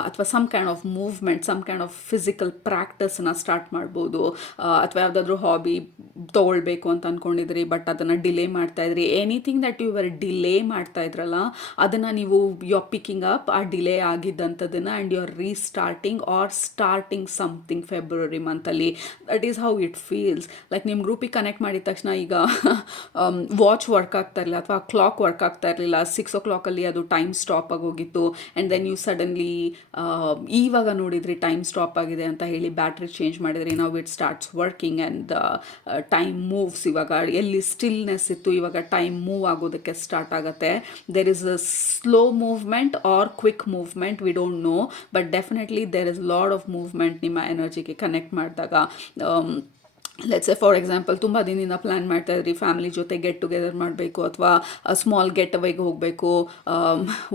ಅಥವಾ some kind of movement, some kind of physical ಪ್ರಾಕ್ಟೀಸ್ನ ಸ್ಟಾರ್ಟ್ ಮಾಡ್ಬೋದು. ಅಥವಾ ಯಾವುದಾದ್ರೂ ಹಾಬಿ ತೊಗೊಳ್ಬೇಕು ಅಂತ ಅಂದ್ಕೊಂಡಿದ್ರಿ ಬಟ್ ಅದನ್ನು ಡಿಲೇ ಮಾಡ್ತಾ ಇದ್ರಿ. Anything that you were delay ಮಾಡ್ತಾ ಇದ್ರಲ್ಲ, ಅದನ್ನು ನೀವು ಯು ಆರ್ ಪಿಕ್ಕಿಂಗ್ ಅಪ್ ಆ ಡಿಲೇ ಆಗಿದ್ದಂಥದ್ದನ್ನು and you are restarting or starting something February ಮಂತಲ್ಲಿ. That is how it feels. Like ನಿಮ್ಮ ಗ್ರೂಪಿಗೆ ಕನೆಕ್ಟ್ ಮಾಡಿದ ತಕ್ಷಣ ಈಗ ವಾಚ್ ವರ್ಕ್ ಆಗ್ತಾ ಇರಲಿಲ್ಲ ಅಥವಾ ಕ್ಲಾಕ್ ವರ್ಕ್ ಆಗ್ತಾ ಇರಲಿಲ್ಲ. 6 o'clock ಅದು ಟೈಮ್ ಸ್ಟಾಪ್ ಆಗೋಗಿತ್ತು. ಆ್ಯಂಡ್ ದೆನ್ ಯು ಸಡನ್ಲಿ ಇವಾಗ ನೋಡಿದ್ರಿ ಟೈಮ್ ಸ್ಟಾಪ್ ಆಗಿದೆ ಅಂತ ಹೇಳಿ ಬ್ಯಾಟ್ರಿ ಚೇಂಜ್ ಮಾಡಿದ್ರಿ. ನಾವು it starts working and time moves. ಇವಾಗ ಎಲ್ಲಿ ಸ್ಟಿಲ್ನೆಸ್ ಇತ್ತು ಇವಾಗ ಟೈಮ್ ಮೂವ್ ಆಗೋದಕ್ಕೆ ಸ್ಟಾರ್ಟ್ ಆಗುತ್ತೆ. There is a slow movement or quick movement, we don't know, but definitely there is lot of movement ನಿಮ್ಮ ಎನರ್ಜಿಗೆ ಕನೆಕ್ಟ್ ಮಾಡಿದಾಗ. ಲೆಟ್ಸ್ ಸೇ ಫಾರ್ ಎಕ್ಸಾಂಪಲ್, ತುಂಬ ದಿನದಿಂದ ಪ್ಲ್ಯಾನ್ ಮಾಡ್ತಾ ಇದ್ರಿ ಫ್ಯಾಮಿಲಿ ಜೊತೆ ಗೆಟ್ ಟುಗೆದರ್ ಮಾಡಬೇಕು ಅಥವಾ ಸ್ಮಾಲ್ ಗೆಟ್ ಅವೈಗೆ ಹೋಗಬೇಕು,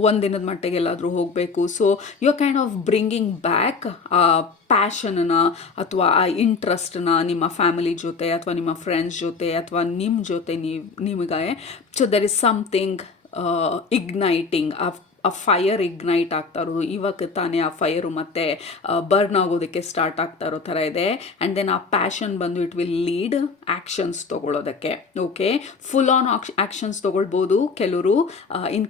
ಒಂದು ದಿನದ ಮಟ್ಟಿಗೆ ಎಲ್ಲಾದರೂ ಹೋಗಬೇಕು. So you are kind of bringing back ಪ್ಯಾಷನ್ನ ಅಥವಾ ಆ ಇಂಟ್ರೆಸ್ಟನ್ನ ನಿಮ್ಮ ಫ್ಯಾಮಿಲಿ ಜೊತೆ ಅಥವಾ ನಿಮ್ಮ ಫ್ರೆಂಡ್ಸ್ ಜೊತೆ ಅಥವಾ ನಿಮ್ಮ ಜೊತೆ ನಿಮಗೆ. So there is something igniting, ಆ ಫೈರ್ ಇಗ್ನೈಟ್ ಆಗ್ತಾ ಇರೋದು. ಇವಾಗ ತಾನೇ ಆ ಫೈರು ಮತ್ತೆ ಬರ್ನ್ ಆಗೋದಕ್ಕೆ ಸ್ಟಾರ್ಟ್ ಆಗ್ತಾ ಇರೋ ಥರ ಇದೆ. ಆ್ಯಂಡ್ ದೆನ್ ಆ ಪ್ಯಾಷನ್ ಬಂದು ಇಟ್ ವಿಲ್ ಲೀಡ್ ಆ್ಯಕ್ಷನ್ಸ್ ತೊಗೊಳೋದಕ್ಕೆ. ಓಕೆ, ಫುಲ್ ಆನ್ ಆ್ಯಕ್ಷನ್ಸ್ ತೊಗೊಳ್ಬೋದು ಕೆಲವರು,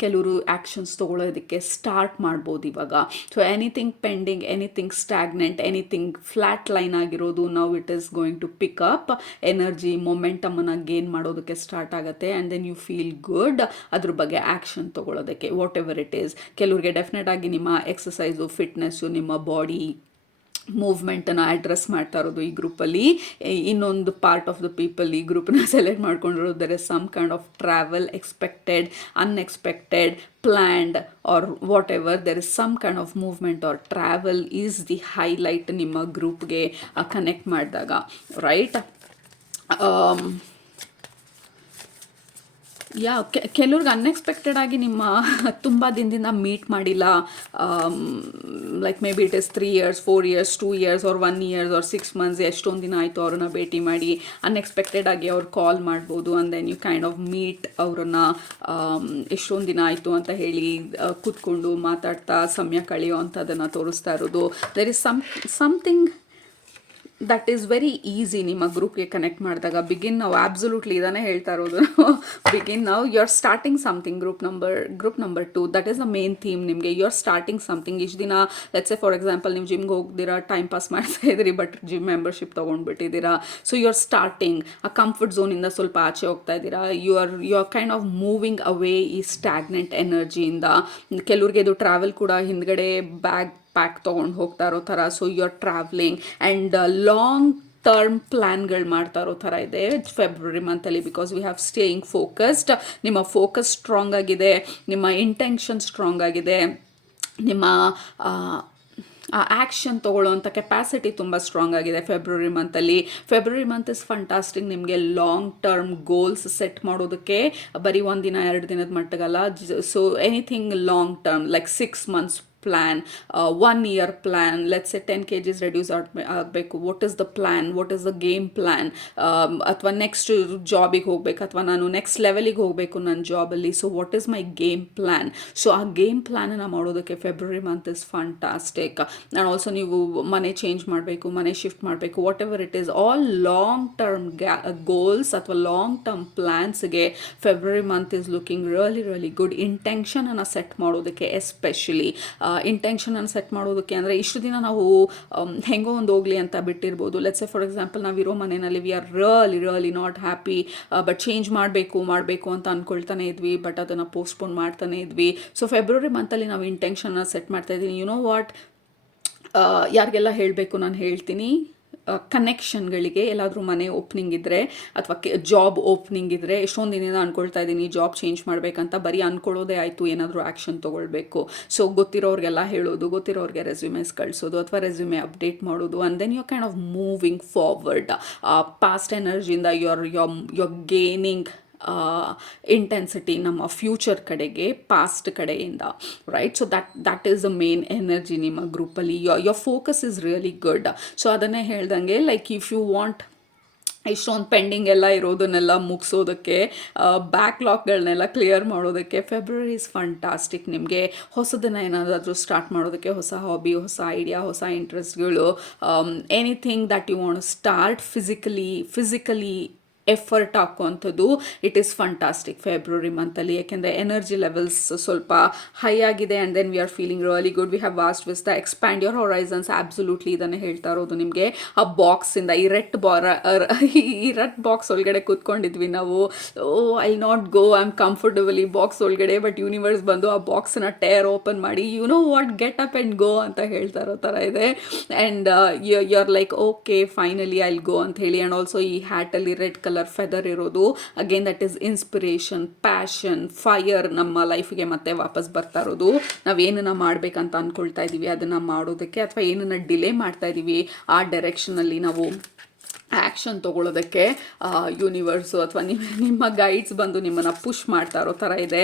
ಕೆಲವರು ಆ್ಯಕ್ಷನ್ಸ್ ತೊಗೊಳೋದಕ್ಕೆ ಸ್ಟಾರ್ಟ್ ಮಾಡ್ಬೋದು ಇವಾಗ. So anything pending, anything stagnant, anything flat line ಆಗಿರೋದು, now it is going to pick up energy, ಮೊಮೆಂಟಮನ್ನು ಗೇನ್ ಮಾಡೋದಕ್ಕೆ ಸ್ಟಾರ್ಟ್ ಆಗುತ್ತೆ. And then you feel good ಅದ್ರ ಬಗ್ಗೆ ಆ್ಯಕ್ಷನ್ ತೊಗೊಳೋದಕ್ಕೆ, ವಾಟ್ ಎವರ್ ಇಟ್ ಈಸ್. ಕೆಲವ್ರಿಗೆ ಡೆಫಿನೆಟ್ ಆಗಿ ನಿಮ್ಮ ಎಕ್ಸಸೈಸು, ಫಿಟ್ನೆಸ್ಸು, ನಿಮ್ಮ ಬಾಡಿ ಮೂವ್ಮೆಂಟನ್ನು ಅಡ್ರೆಸ್ ಮಾಡ್ತಾ ಇರೋದು ಈ ಗ್ರೂಪಲ್ಲಿ. ಇನ್ನೊಂದು ಪಾರ್ಟ್ ಆಫ್ ದ ಪೀಪಲ್ ಈ ಗ್ರೂಪನ್ನ ಸೆಲೆಕ್ಟ್ ಮಾಡ್ಕೊಂಡಿರೋದು, there is some kind of travel, expected, unexpected, planned or whatever. There is some kind of movement or travel is the highlight ನಿಮ್ಮ ಗ್ರೂಪ್ಗೆ ಕನೆಕ್ಟ್ ಮಾಡಿದಾಗ, ರೈಟ್? ಕೆಲವ್ರಿಗೆ ಅನ್ಎಕ್ಸ್ಪೆಕ್ಟೆಡ್ ಆಗಿ ನಿಮ್ಮ ತುಂಬ ದಿನದಿಂದ ಮೀಟ್ ಮಾಡಿಲ್ಲ, like maybe it is 3 years, 4 years, 2 years or 1 year or 6 months, ಎಷ್ಟೊಂದು ದಿನ ಆಯಿತು ಅವ್ರನ್ನ ಭೇಟಿ ಮಾಡಿ. ಅನ್ಎಕ್ಸ್ಪೆಕ್ಟೆಡ್ ಆಗಿ ಅವ್ರು ಕಾಲ್ ಮಾಡ್ಬೋದು. And then you kind of meet ಅವ್ರನ್ನ. ಎಷ್ಟೊಂದು ದಿನ ಆಯಿತು ಅಂತ ಹೇಳಿ ಕೂತ್ಕೊಂಡು ಮಾತಾಡ್ತಾ ಸಮಯ ಕಳೆಯೋ ಅಂಥದ್ದನ್ನು ತೋರಿಸ್ತಾ ಇರೋದು. There is something that is very easy ನಿಮ್ಮ ಗ್ರೂಪ್ಗೆ ಕನೆಕ್ಟ್ ಮಾಡಿದಾಗ. ಬಿಗಿನ್ ನಾವು ಆಬ್ಸಲ್ಯೂಟ್ಲಿ ಇದನ್ನೇ ಹೇಳ್ತಾ ಇರೋದು, ಬಿಗಿನ್ ನಾವು you are starting something. Group number 2, that is the main theme ನಿಮಗೆ. You are starting something. ಇಷ್ಟು ದಿನ ಲೆಟ್ಸ್ ಸೇ ಫಾರ್ ಎಕ್ಸಾಂಪಲ್ ನೀವು ಜಿಮ್ಗೆ ಹೋಗ್ದಿರಾ, ಟೈಮ್ ಪಾಸ್ ಮಾಡ್ತಾ ಇದ್ದೀರಿ, ಬಟ್ ಜಿಮ್ ಮೆಂಬರ್ಶಿಪ್ ತೊಗೊಂಡ್ಬಿಟ್ಟಿದ್ದೀರಾ. So you are starting a comfort ಝೋನಿಂದ ಸ್ವಲ್ಪ ಆಚೆ ಹೋಗ್ತಾ ಇದ್ದೀರಾ. You are kind of moving away ಈ ಸ್ಟ್ಯಾಗ್ನೆಂಟ್ ಎನರ್ಜಿಯಿಂದ. ಕೆಲವ್ರಿಗೆ ಇದು ಟ್ರಾವೆಲ್ ಕೂಡ ಹಿಂದ್ಗಡೆ ಪ್ಯಾಕ್ ತೊಗೊಂಡು ಹೋಗ್ತಾ ಇರೋ ಥರ. So you are travelling and long term ಪ್ಲ್ಯಾನ್ಗಳು ಮಾಡ್ತಾ ಇರೋ ಥರ ಇದೆ ಫೆಬ್ರವರಿ ಮಂತಲ್ಲಿ. Because we have staying focused. ನಿಮ್ಮ ಫೋಕಸ್ ಸ್ಟ್ರಾಂಗ್ ಆಗಿದೆ, ನಿಮ್ಮ ಇಂಟೆನ್ಷನ್ ಸ್ಟ್ರಾಂಗ್ ಆಗಿದೆ, ನಿಮ್ಮ ಆ್ಯಕ್ಷನ್ ತೊಗೊಳ್ಳೋವಂಥ ಕೆಪಾಸಿಟಿ ತುಂಬ ಸ್ಟ್ರಾಂಗ್ ಆಗಿದೆ ಫೆಬ್ರವರಿ ಮಂತಲ್ಲಿ. ಫೆಬ್ರವರಿ ಮಂತ್ ಇಸ್ ಫಂಟಾಸ್ಟಿಕ್ ನಿಮಗೆ ಲಾಂಗ್ ಟರ್ಮ್ ಗೋಲ್ಸ್ ಸೆಟ್ ಮಾಡೋದಕ್ಕೆ. ಬರೀ 1 ದಿನ 2 ದಿನದ ಮಟ್ಟಿಗಲ್ಲ. So anything long term like 6 months plan, 1 year plan, let's a 10 kgs reduce ಆಗಬೇಕು, what is the plan, what is the game plan, ಅಥವಾ ನೆಕ್ಸ್ಟ್ ಜಾಬಿಗೆ ಹೋಗ್ಬೇಕು, ಅಥವಾ ನಾನು ನೆಕ್ಸ್ಟ್ ಲೆವೆಲಿಗೆ ಹೋಗಬೇಕು ನನ್ನ ಜಾಬಲ್ಲಿ, so what is my game plan. So ಆ ಗೇಮ್ ಪ್ಲ್ಯಾನನ್ನು ಮಾಡೋದಕ್ಕೆ February month is fantastic. And also ನೀವು ಮನೆ ಚೇಂಜ್ ಮಾಡಬೇಕು, ಮನೆ ಶಿಫ್ಟ್ ಮಾಡಬೇಕು, whatever it is, all long term goals ಅಥವಾ ಲಾಂಗ್ ಟರ್ಮ್ ಪ್ಲ್ಯಾನ್ಸ್ಗೆ February month is looking really really good. ಇಂಟೆನ್ಷನನ್ನು ಸೆಟ್ ಮಾಡೋದಕ್ಕೆ, ಎಸ್ಪೆಷಲಿ ಇಂಟೆನ್ಷನನ್ನು ಸೆಟ್ ಮಾಡೋದಕ್ಕೆ ಅಂದರೆ ಇಷ್ಟು ದಿನ ನಾವು ಹೆಂಗೋ ಒಂದು ಹೋಗಲಿ ಅಂತ ಬಿಟ್ಟಿರ್ಬೋದು. ಲೆಟ್ಸ್ ಸೇ ಫಾರ್ ಎಕ್ಸಾಂಪಲ್ ನಾವಿರೋ ಮನೆಯಲ್ಲಿ we are really not happy, but change ಮಾಡಬೇಕು ಅಂತ ಅಂದ್ಕೊಳ್ತಾನೆ ಇದ್ವಿ, ಬಟ್ ಅದನ್ನು ಪೋಸ್ಟ್ಪೋನ್ ಮಾಡ್ತಾನೆ ಇದ್ವಿ. ಸೊ ಫೆಬ್ರವರಿ ಮಂತಲ್ಲಿ ನಾವು ಇಂಟೆನ್ಷನ್ನ ಸೆಟ್ ಮಾಡ್ತಾ ಇದ್ದೀವಿ. ಯು ನೋ ವಾಟ್, ಯಾರಿಗೆಲ್ಲ ಹೇಳಬೇಕು ನಾನು ಹೇಳ್ತೀನಿ, ಕನೆಕ್ಷನ್ಗಳಿಗೆ ಎಲ್ಲಾದರೂ ಮನೆ ಓಪನಿಂಗ್ ಇದ್ದರೆ ಅಥವಾ ಜಾಬ್ ಓಪನಿಂಗ್ ಇದ್ದರೆ, ಎಷ್ಟೊಂದು ದಿನದಿಂದ ಅಂದ್ಕೊಳ್ತಾ ಇದ್ದೀನಿ ಜಾಬ್ ಚೇಂಜ್ ಮಾಡಬೇಕಂತ, ಬರೀ ಅಂದ್ಕೊಳ್ಳೋದೇ ಆಯಿತು, ಏನಾದರೂ ಆ್ಯಕ್ಷನ್ ತೊಗೊಳ್ಬೇಕು. ಸೊ ಗೊತ್ತಿರೋರಿಗೆಲ್ಲ ಹೇಳೋದು, ಗೊತ್ತಿರೋರಿಗೆ ರೆಸ್ಯೂಮೇಸ್ ಕಳಿಸೋದು ಅಥವಾ ರೆಸ್ಯೂಮೆ ಅಪ್ಡೇಟ್ ಮಾಡೋದು, and then you kind of moving forward. Past ಎನರ್ಜಿಯಿಂದ ಯು ಆರ್ ಗೇನಿಂಗ್ ಇಂಟೆನ್ಸಿಟಿ ನಮ್ಮ ಫ್ಯೂಚರ್ ಕಡೆಗೆ, ಪಾಸ್ಟ್ ಕಡೆಯಿಂದ, right. So that is the main energy ನಿಮ್ಮ ಗ್ರೂಪಲ್ಲಿ. Your focus is really good. So ಅದನ್ನೇ ಹೇಳ್ದಂಗೆ, ಲೈಕ್ ಇಫ್ ಯು ವಾಂಟ್ ಇಷ್ಟೊಂದು ಪೆಂಡಿಂಗ್ ಎಲ್ಲ ಇರೋದನ್ನೆಲ್ಲ ಮುಗಿಸೋದಕ್ಕೆ, ಬ್ಯಾಕ್ಲಾಗ್ಗಳನ್ನೆಲ್ಲ ಕ್ಲಿಯರ್ ಮಾಡೋದಕ್ಕೆ ಫೆಬ್ರವರಿ ಇಸ್ ಫಂಟಾಸ್ಟಿಕ್. ನಿಮಗೆ ಹೊಸದನ್ನು ಏನಾದರೂ ಸ್ಟಾರ್ಟ್ ಮಾಡೋದಕ್ಕೆ, ಹೊಸ ಹಾಬಿ, ಹೊಸ ಐಡಿಯಾ, ಹೊಸ ಇಂಟ್ರೆಸ್ಟ್ಗಳು, anything that you want start physically effort ಹಾಕುವಂಥದ್ದು, ಇಟ್ ಈಸ್ ಫಂಟಾಸ್ಟಿಕ್ ಫೆಬ್ರವರಿ ಮಂತಲ್ಲಿ. ಯಾಕೆಂದರೆ ಎನರ್ಜಿ ಲೆವೆಲ್ಸ್ ಸ್ವಲ್ಪ ಹೈ ಆಗಿದೆ, and then we are feeling really good. We have vast vista, expand your horizons. Absolutely ಇದನ್ನೇ ಹೇಳ್ತಾ ಇರೋದು ನಿಮಗೆ. ಆ ಬಾಕ್ಸಿಂದ ಈ ರೆಡ್ ಬಾಕ್ಸ್ ಒಳಗಡೆ ಕೂತ್ಕೊಂಡಿದ್ವಿ ನಾವು. I not go, I am comfortable ಈ ಬಾಕ್ಸ್ ಒಳಗಡೆ, ಬಟ್ ಯೂನಿವರ್ಸ್ ಬಂದು ಆ ಬಾಕ್ಸನ್ನ ಟೇರ್ ಓಪನ್ ಮಾಡಿ, you know what, get up and go ಅಂತ ಹೇಳ್ತಾ ಇರೋ ಥರ ಇದೆ. And you are like okay finally I will go ಅಂತ ಹೇಳಿ. ಆ್ಯಂಡ್ ಆಲ್ಸೋ ಈ ಹ್ಯಾಟಲ್ಲಿ ರೆಡ್ ಕಲರ್ ಫೆದರ್ ಇರೋದು, again that is inspiration, passion, fire ನಮ್ಮ ಲೈಫ್ಗೆ ಮತ್ತೆ ವಾಪಸ್ ಬರ್ತಾ ಇರೋದು. ನಾವೇನನ್ನ ಮಾಡಬೇಕಂತ ಅಂದ್ಕೊಳ್ತಾ ಇದ್ದೀವಿ ಅದನ್ನು ಮಾಡೋದಕ್ಕೆ, ಅಥವಾ ಏನನ್ನ ಡಿಲೇ ಮಾಡ್ತಾ ಇದ್ದೀವಿ ಆ ಡೈರೆಕ್ಷನಲ್ಲಿ ನಾವು ಆ್ಯಕ್ಷನ್ ತೊಗೊಳೋದಕ್ಕೆ ಯೂನಿವರ್ಸು ಅಥವಾ ನಿಮ್ಮ ಗೈಡ್ಸ್ ಬಂದು ನಿಮ್ಮನ್ನು ಪುಷ್ ಮಾಡ್ತಾ ಇರೋ ಥರ ಇದೆ.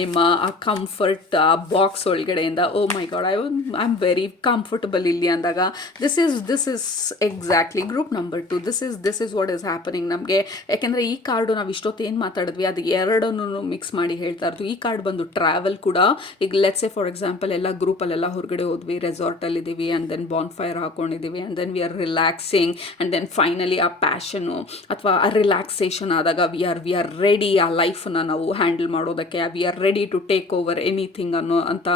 ನಿಮ್ಮ ಆ ಕಂಫರ್ಟ್ ಆ ಬಾಕ್ಸ್ ಒಳಗಡೆಯಿಂದ, oh my god, I am very comfortable ಇಲ್ಲಿ ಅಂದಾಗ, this is exactly group number 2. This is what is happening ನಮಗೆ. ಯಾಕೆಂದರೆ ಈ ಕಾರ್ಡು ನಾವು ಇಷ್ಟೊತ್ತು ಏನು ಮಾತಾಡಿದ್ವಿ ಅದು ಎರಡನ್ನೂ ಮಿಕ್ಸ್ ಮಾಡಿ ಹೇಳ್ತಾ ಇರೋದು. ಈ ಕಾರ್ಡ್ ಬಂದು ಟ್ರಾವೆಲ್ ಕೂಡ. ಈಗ ಲೆಟ್ಸ್ ಸೇ ಫಾರ್ ಎಕ್ಸಾಂಪಲ್ ಎಲ್ಲ ಗ್ರೂಪಲ್ಲೆಲ್ಲ ಹೊರಗಡೆ ಹೋದ್ವಿ, ರೆಸಾರ್ಟಲ್ಲಿದ್ದೀವಿ, ಆ್ಯಂಡ್ ದೆನ್ ಬಾನ್ ಫೈರ್ ಹಾಕ್ಕೊಂಡಿದ್ದೀವಿ, and then we are relaxing, and then finally ಆ ಪ್ಯಾಷನು ಅಥವಾ ಆ ರಿಲ್ಯಾಕ್ಸೇಷನ್ ಆದಾಗ ವಿ ಆರ್ ರೆಡಿ ಆ ಲೈಫನ್ನ ನಾವು ಹ್ಯಾಂಡಲ್ ಮಾಡೋದಕ್ಕೆ, we are ready to take over anything ಅನ್ನೋ ಅಂತ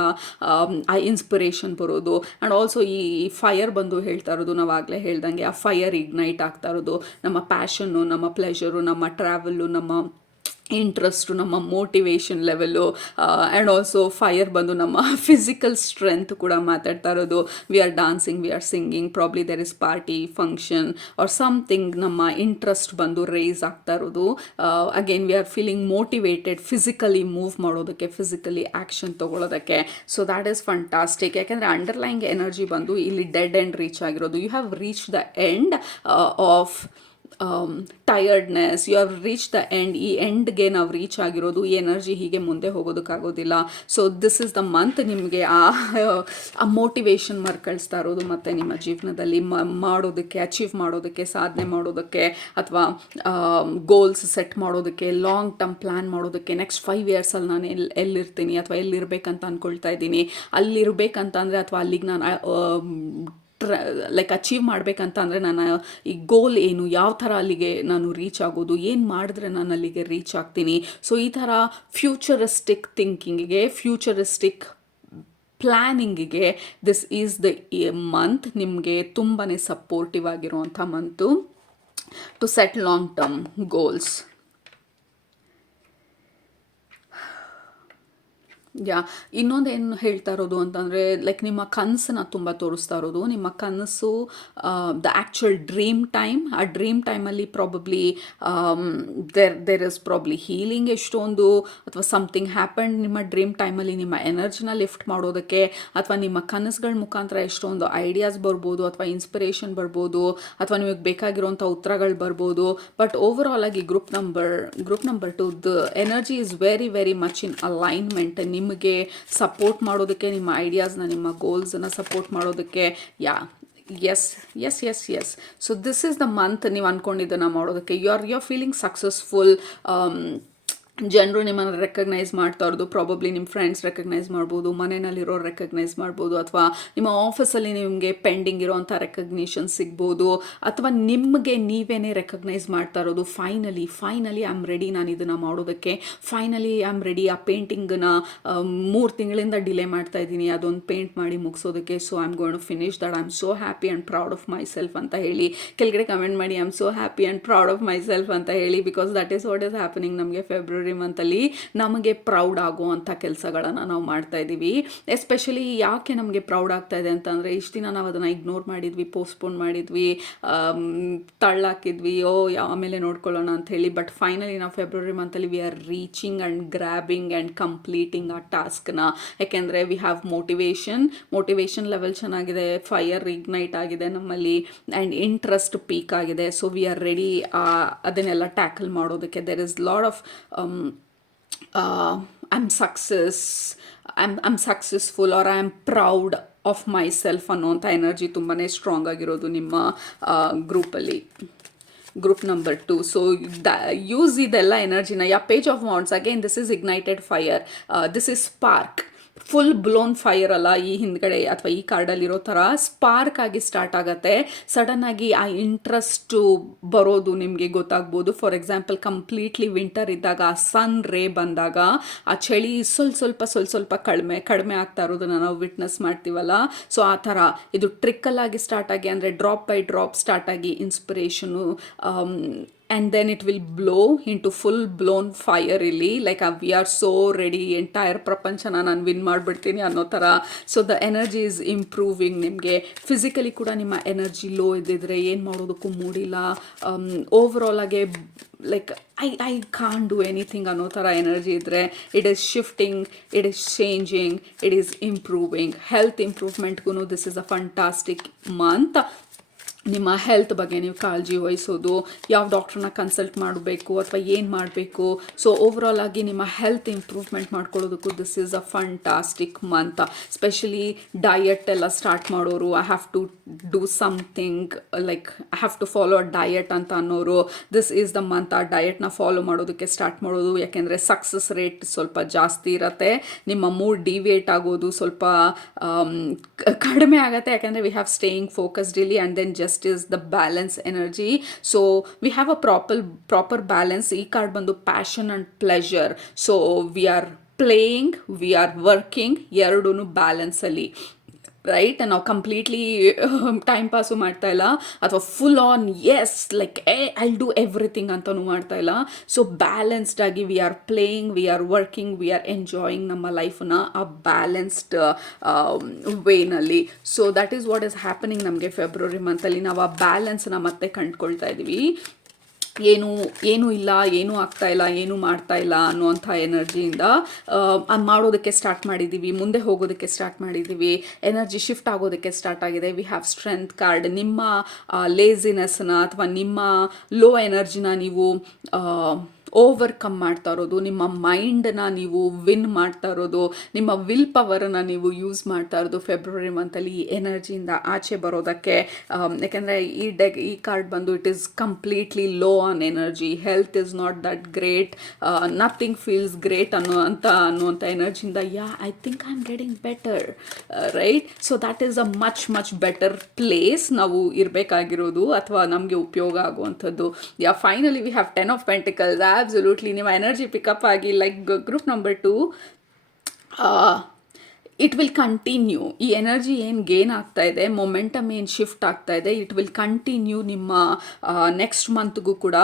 ಆ ಇನ್ಸ್ಪಿರೇಷನ್ ಬರೋದು. ಆ್ಯಂಡ್ ಆಲ್ಸೋ ಈ ಫೈರ್ ಬಂದು ಹೇಳ್ತಾ ಇರೋದು, ನಾವಾಗಲೇ ಹೇಳ್ದಂಗೆ ಆ ಫೈರ್ ಇಗ್ನೈಟ್ ಆಗ್ತಾ ಇರೋದು, ನಮ್ಮ ಪ್ಯಾಷನ್ನು, ನಮ್ಮ ಪ್ಲೆಷರು, ನಮ್ಮ ಟ್ರಾವೆಲ್ಲು, ನಮ್ಮ ಇಂಟ್ರೆಸ್ಟು, ನಮ್ಮ motivation level, and also fire ಬಂದು ನಮ್ಮ ಫಿಸಿಕಲ್ ಸ್ಟ್ರೆಂತ್ ಕೂಡ ಮಾತಾಡ್ತಾ ಇರೋದು. We are dancing, we are singing, probably there is party, function or something. ನಮ್ಮ ಇಂಟ್ರೆಸ್ಟ್ ಬಂದು ರೇಸ್ ಆಗ್ತಾ ಇರೋದು. Again we are feeling motivated, physically move ಮಾಡೋದಕ್ಕೆ, ಫಿಸಿಕಲಿ ಆ್ಯಕ್ಷನ್ ತೊಗೊಳೋದಕ್ಕೆ. So that is fantastic. ಯಾಕೆಂದರೆ ಅಂಡರ್ಲೈಂಗ್ ಎನರ್ಜಿ ಬಂದು ಇಲ್ಲಿ ಡೆಡ್ ಎಂಡ್ ರೀಚ್ ಆಗಿರೋದು. You have reach the end of tiredness, you have reach the end. ಈ ಎಂಡ್ಗೆ ನಾವು ರೀಚ್ ಆಗಿರೋದು. ಈ ಎನರ್ಜಿ ಹೀಗೆ ಮುಂದೆ ಹೋಗೋದಕ್ಕಾಗೋದಿಲ್ಲ. So this is the month ನಿಮಗೆ ಆ ಮೋಟಿವೇಶನ್ ಮರ್ಕಳಿಸ್ತಾ ಇರೋದು, ಮತ್ತು ನಿಮ್ಮ ಜೀವನದಲ್ಲಿ ಮಾಡೋದಕ್ಕೆ, ಅಚೀವ್ ಮಾಡೋದಕ್ಕೆ, ಸಾಧನೆ ಮಾಡೋದಕ್ಕೆ, ಅಥವಾ ಗೋಲ್ಸ್ ಸೆಟ್ ಮಾಡೋದಕ್ಕೆ, ಲಾಂಗ್ ಟರ್ಮ್ ಪ್ಲ್ಯಾನ್ ಮಾಡೋದಕ್ಕೆ. ನೆಕ್ಸ್ಟ್ 5 yearsಲ್ಲಿ ನಾನು ಎಲ್ಲಿರ್ತೀನಿ ಅಥವಾ ಎಲ್ಲಿರ್ಬೇಕಂತ ಅಂದ್ಕೊಳ್ತಾ ಇದ್ದೀನಿ, ಅಲ್ಲಿರ್ಬೇಕಂತ ಅಂದರೆ, ಅಥವಾ ಅಲ್ಲಿಗೆ ನಾನು ಲೈಕ್ ಅಚೀವ್ ಮಾಡಬೇಕಂತ ಅಂದರೆ ನನ್ನ ಈ ಗೋಲ್ ಏನು, ಯಾವ ಥರ ಅಲ್ಲಿಗೆ ನಾನು ರೀಚ್ ಆಗೋದು, ಏನು ಮಾಡಿದ್ರೆ ನಾನು ಅಲ್ಲಿಗೆ ರೀಚ್ ಆಗ್ತೀನಿ. ಸೊ ಈ ಥರ ಫ್ಯೂಚರಿಸ್ಟಿಕ್ ಥಿಂಕಿಂಗಿಗೆ, ಫ್ಯೂಚರಿಸ್ಟಿಕ್ ಪ್ಲ್ಯಾನಿಂಗಿಗೆ ದಿಸ್ ಈಸ್ ದ ಮಂತ್ ನಿಮಗೆ ತುಂಬಾ ಸಪೋರ್ಟಿವ್ ಆಗಿರುವಂಥ month to set long term goals. ಇನ್ನೊಂದೇನು ಹೇಳ್ತಾ ಇರೋದು ಅಂತಂದರೆ, ಲೈಕ್ ನಿಮ್ಮ ಕನಸನ್ನ ತುಂಬ ತೋರಿಸ್ತಾ ಇರೋದು. ನಿಮ್ಮ ಕನಸು ದ ಆ್ಯಕ್ಚುಯಲ್ ಡ್ರೀಮ್ ಟೈಮ್, ಆ ಡ್ರೀಮ್ ಟೈಮಲ್ಲಿ probably there is probably healing ಎಷ್ಟೊಂದು, ಅಥವಾ ಸಮಥಿಂಗ್ ಹ್ಯಾಪನ್ ನಿಮ್ಮ ಡ್ರೀಮ್ ಟೈಮಲ್ಲಿ. ನಿಮ್ಮ ಎನರ್ಜಿನ ಲಿಫ್ಟ್ ಮಾಡೋದಕ್ಕೆ, ಅಥವಾ ನಿಮ್ಮ ಕನಸುಗಳ ಮುಖಾಂತರ ಎಷ್ಟೊಂದು ಐಡಿಯಾಸ್ ಬರ್ಬೋದು, ಅಥವಾ ಇನ್ಸ್ಪಿರೇಷನ್ ಬರ್ಬೋದು, ಅಥವಾ ನಿಮಗೆ ಬೇಕಾಗಿರುವಂಥ ಉತ್ತರಗಳು ಬರ್ಬೋದು. ಬಟ್ ಓವರ್ ಆಲ್ ಆಗಿ group number 2 the energy is very very much in alignment. ನಿಮ್ಮ ನಿಮಗೆ ಸಪೋರ್ಟ್ ಮಾಡೋದಕ್ಕೆ, ನಿಮ್ಮ ಐಡಿಯಾಸ್ನ, ನಿಮ್ಮ ಗೋಲ್ಸನ್ನು ಸಪೋರ್ಟ್ ಮಾಡೋದಕ್ಕೆ. Yes yes yes yes so this is the month ನೀವು ಅಂದ್ಕೊಂಡಿದ್ದನ್ನು ಮಾಡೋದಕ್ಕೆ. You are feeling successful. ಜನರು ನಿಮ್ಮನ್ನು ರೆಕಗ್ನೈಸ್ ಮಾಡ್ತಾ ಇರೋದು, ಪ್ರಾಬಬ್ಲಿ ನಿಮ್ಮ ಫ್ರೆಂಡ್ಸ್ ರೆಕಗ್ನೈಸ್ ಮಾಡ್ಬೋದು, ಮನೆಯಲ್ಲಿರೋರು ರೆಕಗ್ನೈಸ್ ಮಾಡ್ಬೋದು, ಅಥವಾ ನಿಮ್ಮ ಆಫೀಸಲ್ಲಿ ನಿಮಗೆ ಪೆಂಡಿಂಗ್ ಇರೋವಂಥ ರೆಕಗ್ನಿಷನ್ ಸಿಗ್ಬೋದು, ಅಥವಾ ನಿಮಗೆ ನೀವೇನೇ ರೆಕಗ್ನೈಸ್ ಮಾಡ್ತಾ ಇರೋದು. ಫೈನಲಿ ಐ ಆಮ್ ರೆಡಿ, ನಾನು ಇದನ್ನು ಮಾಡೋದಕ್ಕೆ. Finally I am ready. ಆ ಪೇಂಟಿಂಗನ್ನ 3 ತಿಂಗಳಿಂದ ಡಿಲೇ ಮಾಡ್ತಾ ಇದ್ದೀನಿ, ಅದೊಂದು ಪೇಂಟ್ ಮಾಡಿ ಮುಗಿಸೋದಕ್ಕೆ. So I am going to finish that. I am so happy and proud of myself ಅಂತ ಹೇಳಿ ಕೆಳಗಡೆ ಕಮೆಂಟ್ ಮಾಡಿ. I am so happy and proud of myself ಅಂತ ಹೇಳಿ, because that is what is happening. ನಮಗೆ ಫೆಬ್ರವರಿ ಮಂತಲ್ಲಿ ನಮಗೆ ಪ್ರೌಡ್ ಆಗುವಂಥ ಕೆಲಸಗಳನ್ನು ನಾವು ಮಾಡ್ತಾ ಇದ್ದೀವಿ. ಎಸ್ಪೆಷಲಿ ಯಾಕೆ ನಮಗೆ ಪ್ರೌಡ್ ಆಗ್ತಾ ಇದೆ ಅಂತಂದರೆ, ಇಷ್ಟು ದಿನ ನಾವು ಅದನ್ನು ಇಗ್ನೋರ್ ಮಾಡಿದ್ವಿ, ಪೋಸ್ಟ್ಪೋನ್ ಮಾಡಿದ್ವಿ, ತಳ್ಳಾಕಿದ್ವಿ, ಆಮೇಲೆ ನೋಡ್ಕೊಳ್ಳೋಣ ಅಂತ ಹೇಳಿ. ಬಟ್ ಫೈನಲಿ ನಾವು ಫೆಬ್ರವರಿ ಮಂತಲ್ಲಿ we are reaching and grabbing and completing ಆ ಟಾಸ್ಕ್ನ. ಯಾಕೆಂದರೆ ವಿ ಹ್ಯಾವ್ ಮೋಟಿವೇಶನ್ ಲೆವೆಲ್ ಚೆನ್ನಾಗಿದೆ, ಫೈರ್ ಇಗ್ನೈಟ್ ಆಗಿದೆ ನಮ್ಮಲ್ಲಿ, ಆ್ಯಂಡ್ ಇಂಟ್ರೆಸ್ಟ್ ಪೀಕ್ ಆಗಿದೆ. ಸೊ ವಿ ಆರ್ ರೆಡಿ ಅದನ್ನೆಲ್ಲ ಟ್ಯಾಕಲ್ ಮಾಡೋದಕ್ಕೆ. There is lot of I'm successful or I'm proud of myself ಅನ್ನೋಂಥ ಎನರ್ಜಿ ತುಂಬಾ ಸ್ಟ್ರಾಂಗ್ ಆಗಿರೋದು ನಿಮ್ಮ ಗ್ರೂಪಲ್ಲಿ. Group number 2. ಸೊ ಯೂಸ್ ಇದೆಲ್ಲ ಎನರ್ಜಿನ. Page of wands, again this is ignited fire, this is spark. Full blown fire ಅಲ್ಲ, ಈ ಹಿಂದ್ಗಡೆ ಅಥವಾ ಈ ಕಾರ್ಡಲ್ಲಿರೋ ಥರ ಸ್ಪಾರ್ಕ್ ಆಗಿ ಸ್ಟಾರ್ಟ್ ಆಗುತ್ತೆ. ಸಡನ್ನಾಗಿ ಆ ಇಂಟ್ರೆಸ್ಟು ಬರೋದು ನಿಮಗೆ ಗೊತ್ತಾಗ್ಬೋದು. ಫಾರ್ ಎಕ್ಸಾಂಪಲ್, ಕಂಪ್ಲೀಟ್ಲಿ ವಿಂಟರ್ ಇದ್ದಾಗ ಆ ಸನ್ ರೇ ಬಂದಾಗ ಆ ಚಳಿ ಸ್ವಲ್ಪ ಕಡಿಮೆ ಆಗ್ತಾ ಇರೋದನ್ನು ನಾವು ವಿಟ್ನೆಸ್ ಮಾಡ್ತೀವಲ್ಲ. ಸೊ ಆ ಥರ ಇದು ಟ್ರಿಕ್ಕಲ್ ಆಗಿ ಸ್ಟಾರ್ಟ್ ಆಗಿ, ಅಂದರೆ ಡ್ರಾಪ್ ಬೈ ಡ್ರಾಪ್ ಸ್ಟಾರ್ಟ್ ಆಗಿ inspiration, and then it will blow into full blown fire ಇಲ್ಲಿ. Like we are so ready, entire ಪ್ರಪಂಚನ ನಾನು ವಿನ್ ಮಾಡಿಬಿಡ್ತೀನಿ ಅನ್ನೋ ಥರ. So the energy is improving. ನಿಮಗೆ ಫಿಸಿಕಲಿ ಕೂಡ ನಿಮ್ಮ ಎನರ್ಜಿ ಲೋ ಇದ್ದಿದ್ರೆ ಏನು ಮಾಡೋದಕ್ಕೂ ಮೂಡಿಲ್ಲ, ಓವರಾಲ್ ಆಗಿ like I can do anything ಅನ್ನೋ ಥರ ಎನರ್ಜಿ ಇದ್ದರೆ, it is shifting, it is changing, it is improving. Health ಇಂಪ್ರೂವ್ಮೆಂಟ್ಗೂ this is a fantastic month. ನಿಮ್ಮ ಹೆಲ್ತ್ ಬಗ್ಗೆ ನೀವು ಕಾಳಜಿ ವಹಿಸೋದು, ಯಾವ ಡಾಕ್ಟ್ರನ್ನ ಕನ್ಸಲ್ಟ್ ಮಾಡಬೇಕು ಅಥವಾ ಏನು ಮಾಡಬೇಕು. ಸೊ ಓವರಾಲ್ ಆಗಿ ನಿಮ್ಮ ಹೆಲ್ತ್ ಇಂಪ್ರೂವ್ಮೆಂಟ್ ಮಾಡ್ಕೊಳ್ಳೋದಕ್ಕೂ this is a fantastic month. Specially diet ಎಲ್ಲ ಸ್ಟಾರ್ಟ್ ಮಾಡೋರು, I have to do something, like I have to follow a diet ಅಂತ ಅನ್ನೋರು, ದಿಸ್ ಈಸ್ ದ ಮಂತ್ ಆ ಡಯಟ್ನ ಫಾಲೋ ಮಾಡೋದಕ್ಕೆ ಸ್ಟಾರ್ಟ್ ಮಾಡೋದು. ಯಾಕೆಂದರೆ ಸಕ್ಸಸ್ ರೇಟ್ ಸ್ವಲ್ಪ ಜಾಸ್ತಿ ಇರುತ್ತೆ, ನಿಮ್ಮ ಮೂಡ್ ಡಿವಿಯೇಟ್ ಆಗೋದು ಸ್ವಲ್ಪ ಕಡಿಮೆ ಆಗುತ್ತೆ. ಯಾಕೆಂದರೆ ವಿ ಹ್ಯಾವ್ ಸ್ಟೇಯಿಂಗ್ ಫೋಕಸ್ಡ್ ಇಲ್ಲಿ, and then just is the balance energy. So we have a proper balance. ಈ ಕಾರ್ಡ್ ಬಂದು passion and pleasure. So we are playing, we are working, ಎರಡೂ ಬ್ಯಾಲೆನ್ಸಲ್ಲಿ. ರೈಟ್, ನಾವು ಕಂಪ್ಲೀಟ್ಲಿ ಟೈಮ್ ಪಾಸು ಮಾಡ್ತಾ ಇಲ್ಲ, ಅಥವಾ full on as like I do everything ಅಂತಲೂ ಮಾಡ್ತಾ ಇಲ್ಲ. ಸೊ ಬ್ಯಾಲೆನ್ಸ್ಡ್ ಆಗಿ we are playing, we are working, we are enjoying ನಮ್ಮ ಲೈಫನ್ನ ಆ ಬ್ಯಾಲೆನ್ಸ್ಡ್ ವೇನಲ್ಲಿ. So that is what is happening ನಮಗೆ ಫೆಬ್ರವರಿ ಮಂತಲ್ಲಿ. ನಾವು ಆ ಬ್ಯಾಲೆನ್ಸ್ನ ಮತ್ತೆ ಕಂಡುಕೊಳ್ತಾ ಇದ್ದೀವಿ. ಏನೂ ಇಲ್ಲ, ಏನೂ ಆಗ್ತಾ ಇಲ್ಲ, ಏನೂ ಮಾಡ್ತಾ ಇಲ್ಲ ಅನ್ನುವಂಥ ಎನರ್ಜಿಯಿಂದ ಮಾಡೋದಕ್ಕೆ ಸ್ಟಾರ್ಟ್ ಮಾಡಿದ್ದೀವಿ, ಮುಂದೆ ಹೋಗೋದಕ್ಕೆ ಸ್ಟಾರ್ಟ್ ಮಾಡಿದ್ದೀವಿ, ಎನರ್ಜಿ ಶಿಫ್ಟ್ ಆಗೋದಕ್ಕೆ ಸ್ಟಾರ್ಟ್ ಆಗಿದೆ. We have strength card. ನಿಮ್ಮ ಲೇಸಿನೆಸ್ನ ಅಥವಾ ನಿಮ್ಮ ಲೋ ಎನರ್ಜಿನ ನೀವು ಓವರ್ಕಮ್ ಮಾಡ್ತಾ ಇರೋದು, ನಿಮ್ಮ ಮೈಂಡನ್ನ ನೀವು ವಿನ್ ಮಾಡ್ತಾ ಇರೋದು, ನಿಮ್ಮ ವಿಲ್ ಪವರನ್ನು ನೀವು ಯೂಸ್ ಮಾಡ್ತಾ ಇರೋದು ಫೆಬ್ರವರಿ ಮಂತಲ್ಲಿ ಈ ಎನರ್ಜಿಯಿಂದ ಆಚೆ ಬರೋದಕ್ಕೆ. ಯಾಕೆಂದರೆ ಈ ಕಾರ್ಡ್ ಬಂದು it is completely low on energy. Health is not that great, nothing feels great ಅನ್ನುವಂಥ ಎನರ್ಜಿಯಿಂದ I think I am getting better, right. So that is a much better place ನಾವು ಇರಬೇಕಾಗಿರೋದು, ಅಥವಾ ನಮಗೆ ಉಪಯೋಗ ಆಗುವಂಥದ್ದು. Finally we have 10 of pentacles. Absolutely, ನಿಮ್ಮ ಎನರ್ಜಿ ಪಿಕಪ್ ಆಗಿ, like group number 2, it will continue. ಈ ಎನರ್ಜಿ ಏನು ಗೇನ್ ಆಗ್ತಾ ಇದೆ, ಮೊಮೆಂಟಮ್ ಏನು ಶಿಫ್ಟ್ ಆಗ್ತಾ ಇದೆ, ಇಟ್ ವಿಲ್ ಕಂಟಿನ್ಯೂ ನಿಮ್ಮ ನೆಕ್ಸ್ಟ್ ಮಂತ್ಗೂ ಕೂಡ.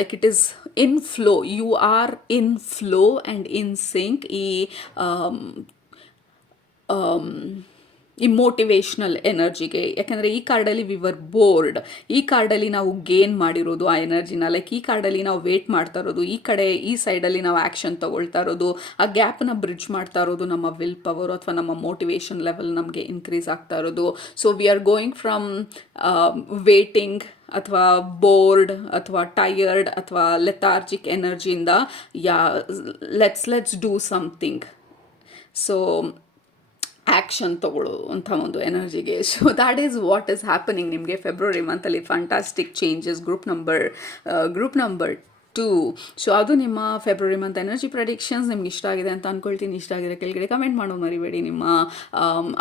Like it is in flow, you are in flow and in sync. ಈ ಮೋಟಿವೇಶ್ನಲ್ ಎನರ್ಜಿಗೆ, ಯಾಕೆಂದರೆ ಈ ಕಾರ್ಡಲ್ಲಿ ವಿ ವರ್ ಬೋರ್ಡ್. ಈ ಕಾರ್ಡಲ್ಲಿ ನಾವು ಗೇನ್ ಮಾಡಿರೋದು ಆ ಎನರ್ಜಿನ. ಲೈಕ್ ಈ ಕಾರ್ಡಲ್ಲಿ ನಾವು ವೇಟ್ ಮಾಡ್ತಾ ಇರೋದು, ಈ ಸೈಡಲ್ಲಿ ನಾವು ಆ್ಯಕ್ಷನ್ ತಗೊಳ್ತಾ ಇರೋದು, ಆ ಗ್ಯಾಪನ್ನ ಬ್ರಿಡ್ಜ್ ಮಾಡ್ತಾ ಇರೋದು ನಮ್ಮ ವಿಲ್ ಪವರು ಅಥವಾ ನಮ್ಮ ಮೋಟಿವೇಶನ್ ಲೆವೆಲ್ ನಮಗೆ ಇನ್ಕ್ರೀಸ್ ಆಗ್ತಾ ಇರೋದು. So we are going from waiting ಅಥವಾ ಬೋರ್ಡ್ ಅಥವಾ ಟಯರ್ಡ್ ಅಥವಾ ಲೆಥಾರ್ಜಿಕ್ ಎನರ್ಜಿಯಿಂದ let's do something. So action ತೊಗೊಳ್ಳುವಂಥ ಒಂದು ಎನರ್ಜಿಗೆ. So that is what is happening ನಿಮಗೆ ಫೆಬ್ರವರಿ ಮಂತಲ್ಲಿ. Fantastic changes. Group number 2. So ಅದು ನಿಮ್ಮ ಫೆಬ್ರವರಿ ಮಂತ್ ಎನರ್ಜಿ ಪ್ರೆಡಿಕ್ಷನ್ಸ್. ನಿಮ್ಗೆ ಇಷ್ಟ ಆಗಿದೆ ಅಂತ ಅಂದ್ಕೊಳ್ತೀನಿ. ಇಷ್ಟ ಆಗಿದ್ರೆ ಕೆಳಗಡೆ ಕಮೆಂಟ್ ಮಾಡೋದು ಮರಿಬೇಡಿ ನಿಮ್ಮ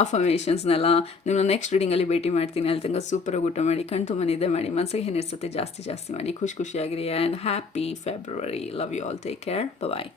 ಅಫರ್ಮೇಷನ್ಸ್ನೆಲ್ಲ. ನಿಮ್ಮ ನೆಕ್ಸ್ಟ್ ರೀಡಿಂಗಲ್ಲಿ ಭೇಟಿ ಮಾಡ್ತೀನಿ. ಅಲ್ಲಿ ತನಕ ಸೂಪರಾಗಿ ಊಟ ಮಾಡಿ, ಕಣ್ ತುಂಬ ನಿದ್ದೆ ಮಾಡಿ, ಮನಸ್ಸಿಗೆ ಏನಿರ್ತದೆ ಜಾಸ್ತಿ ಮಾಡಿ, ಖುಷಿಯಾಗಿರಿ. And happy February. Love you all. Take care. Bye.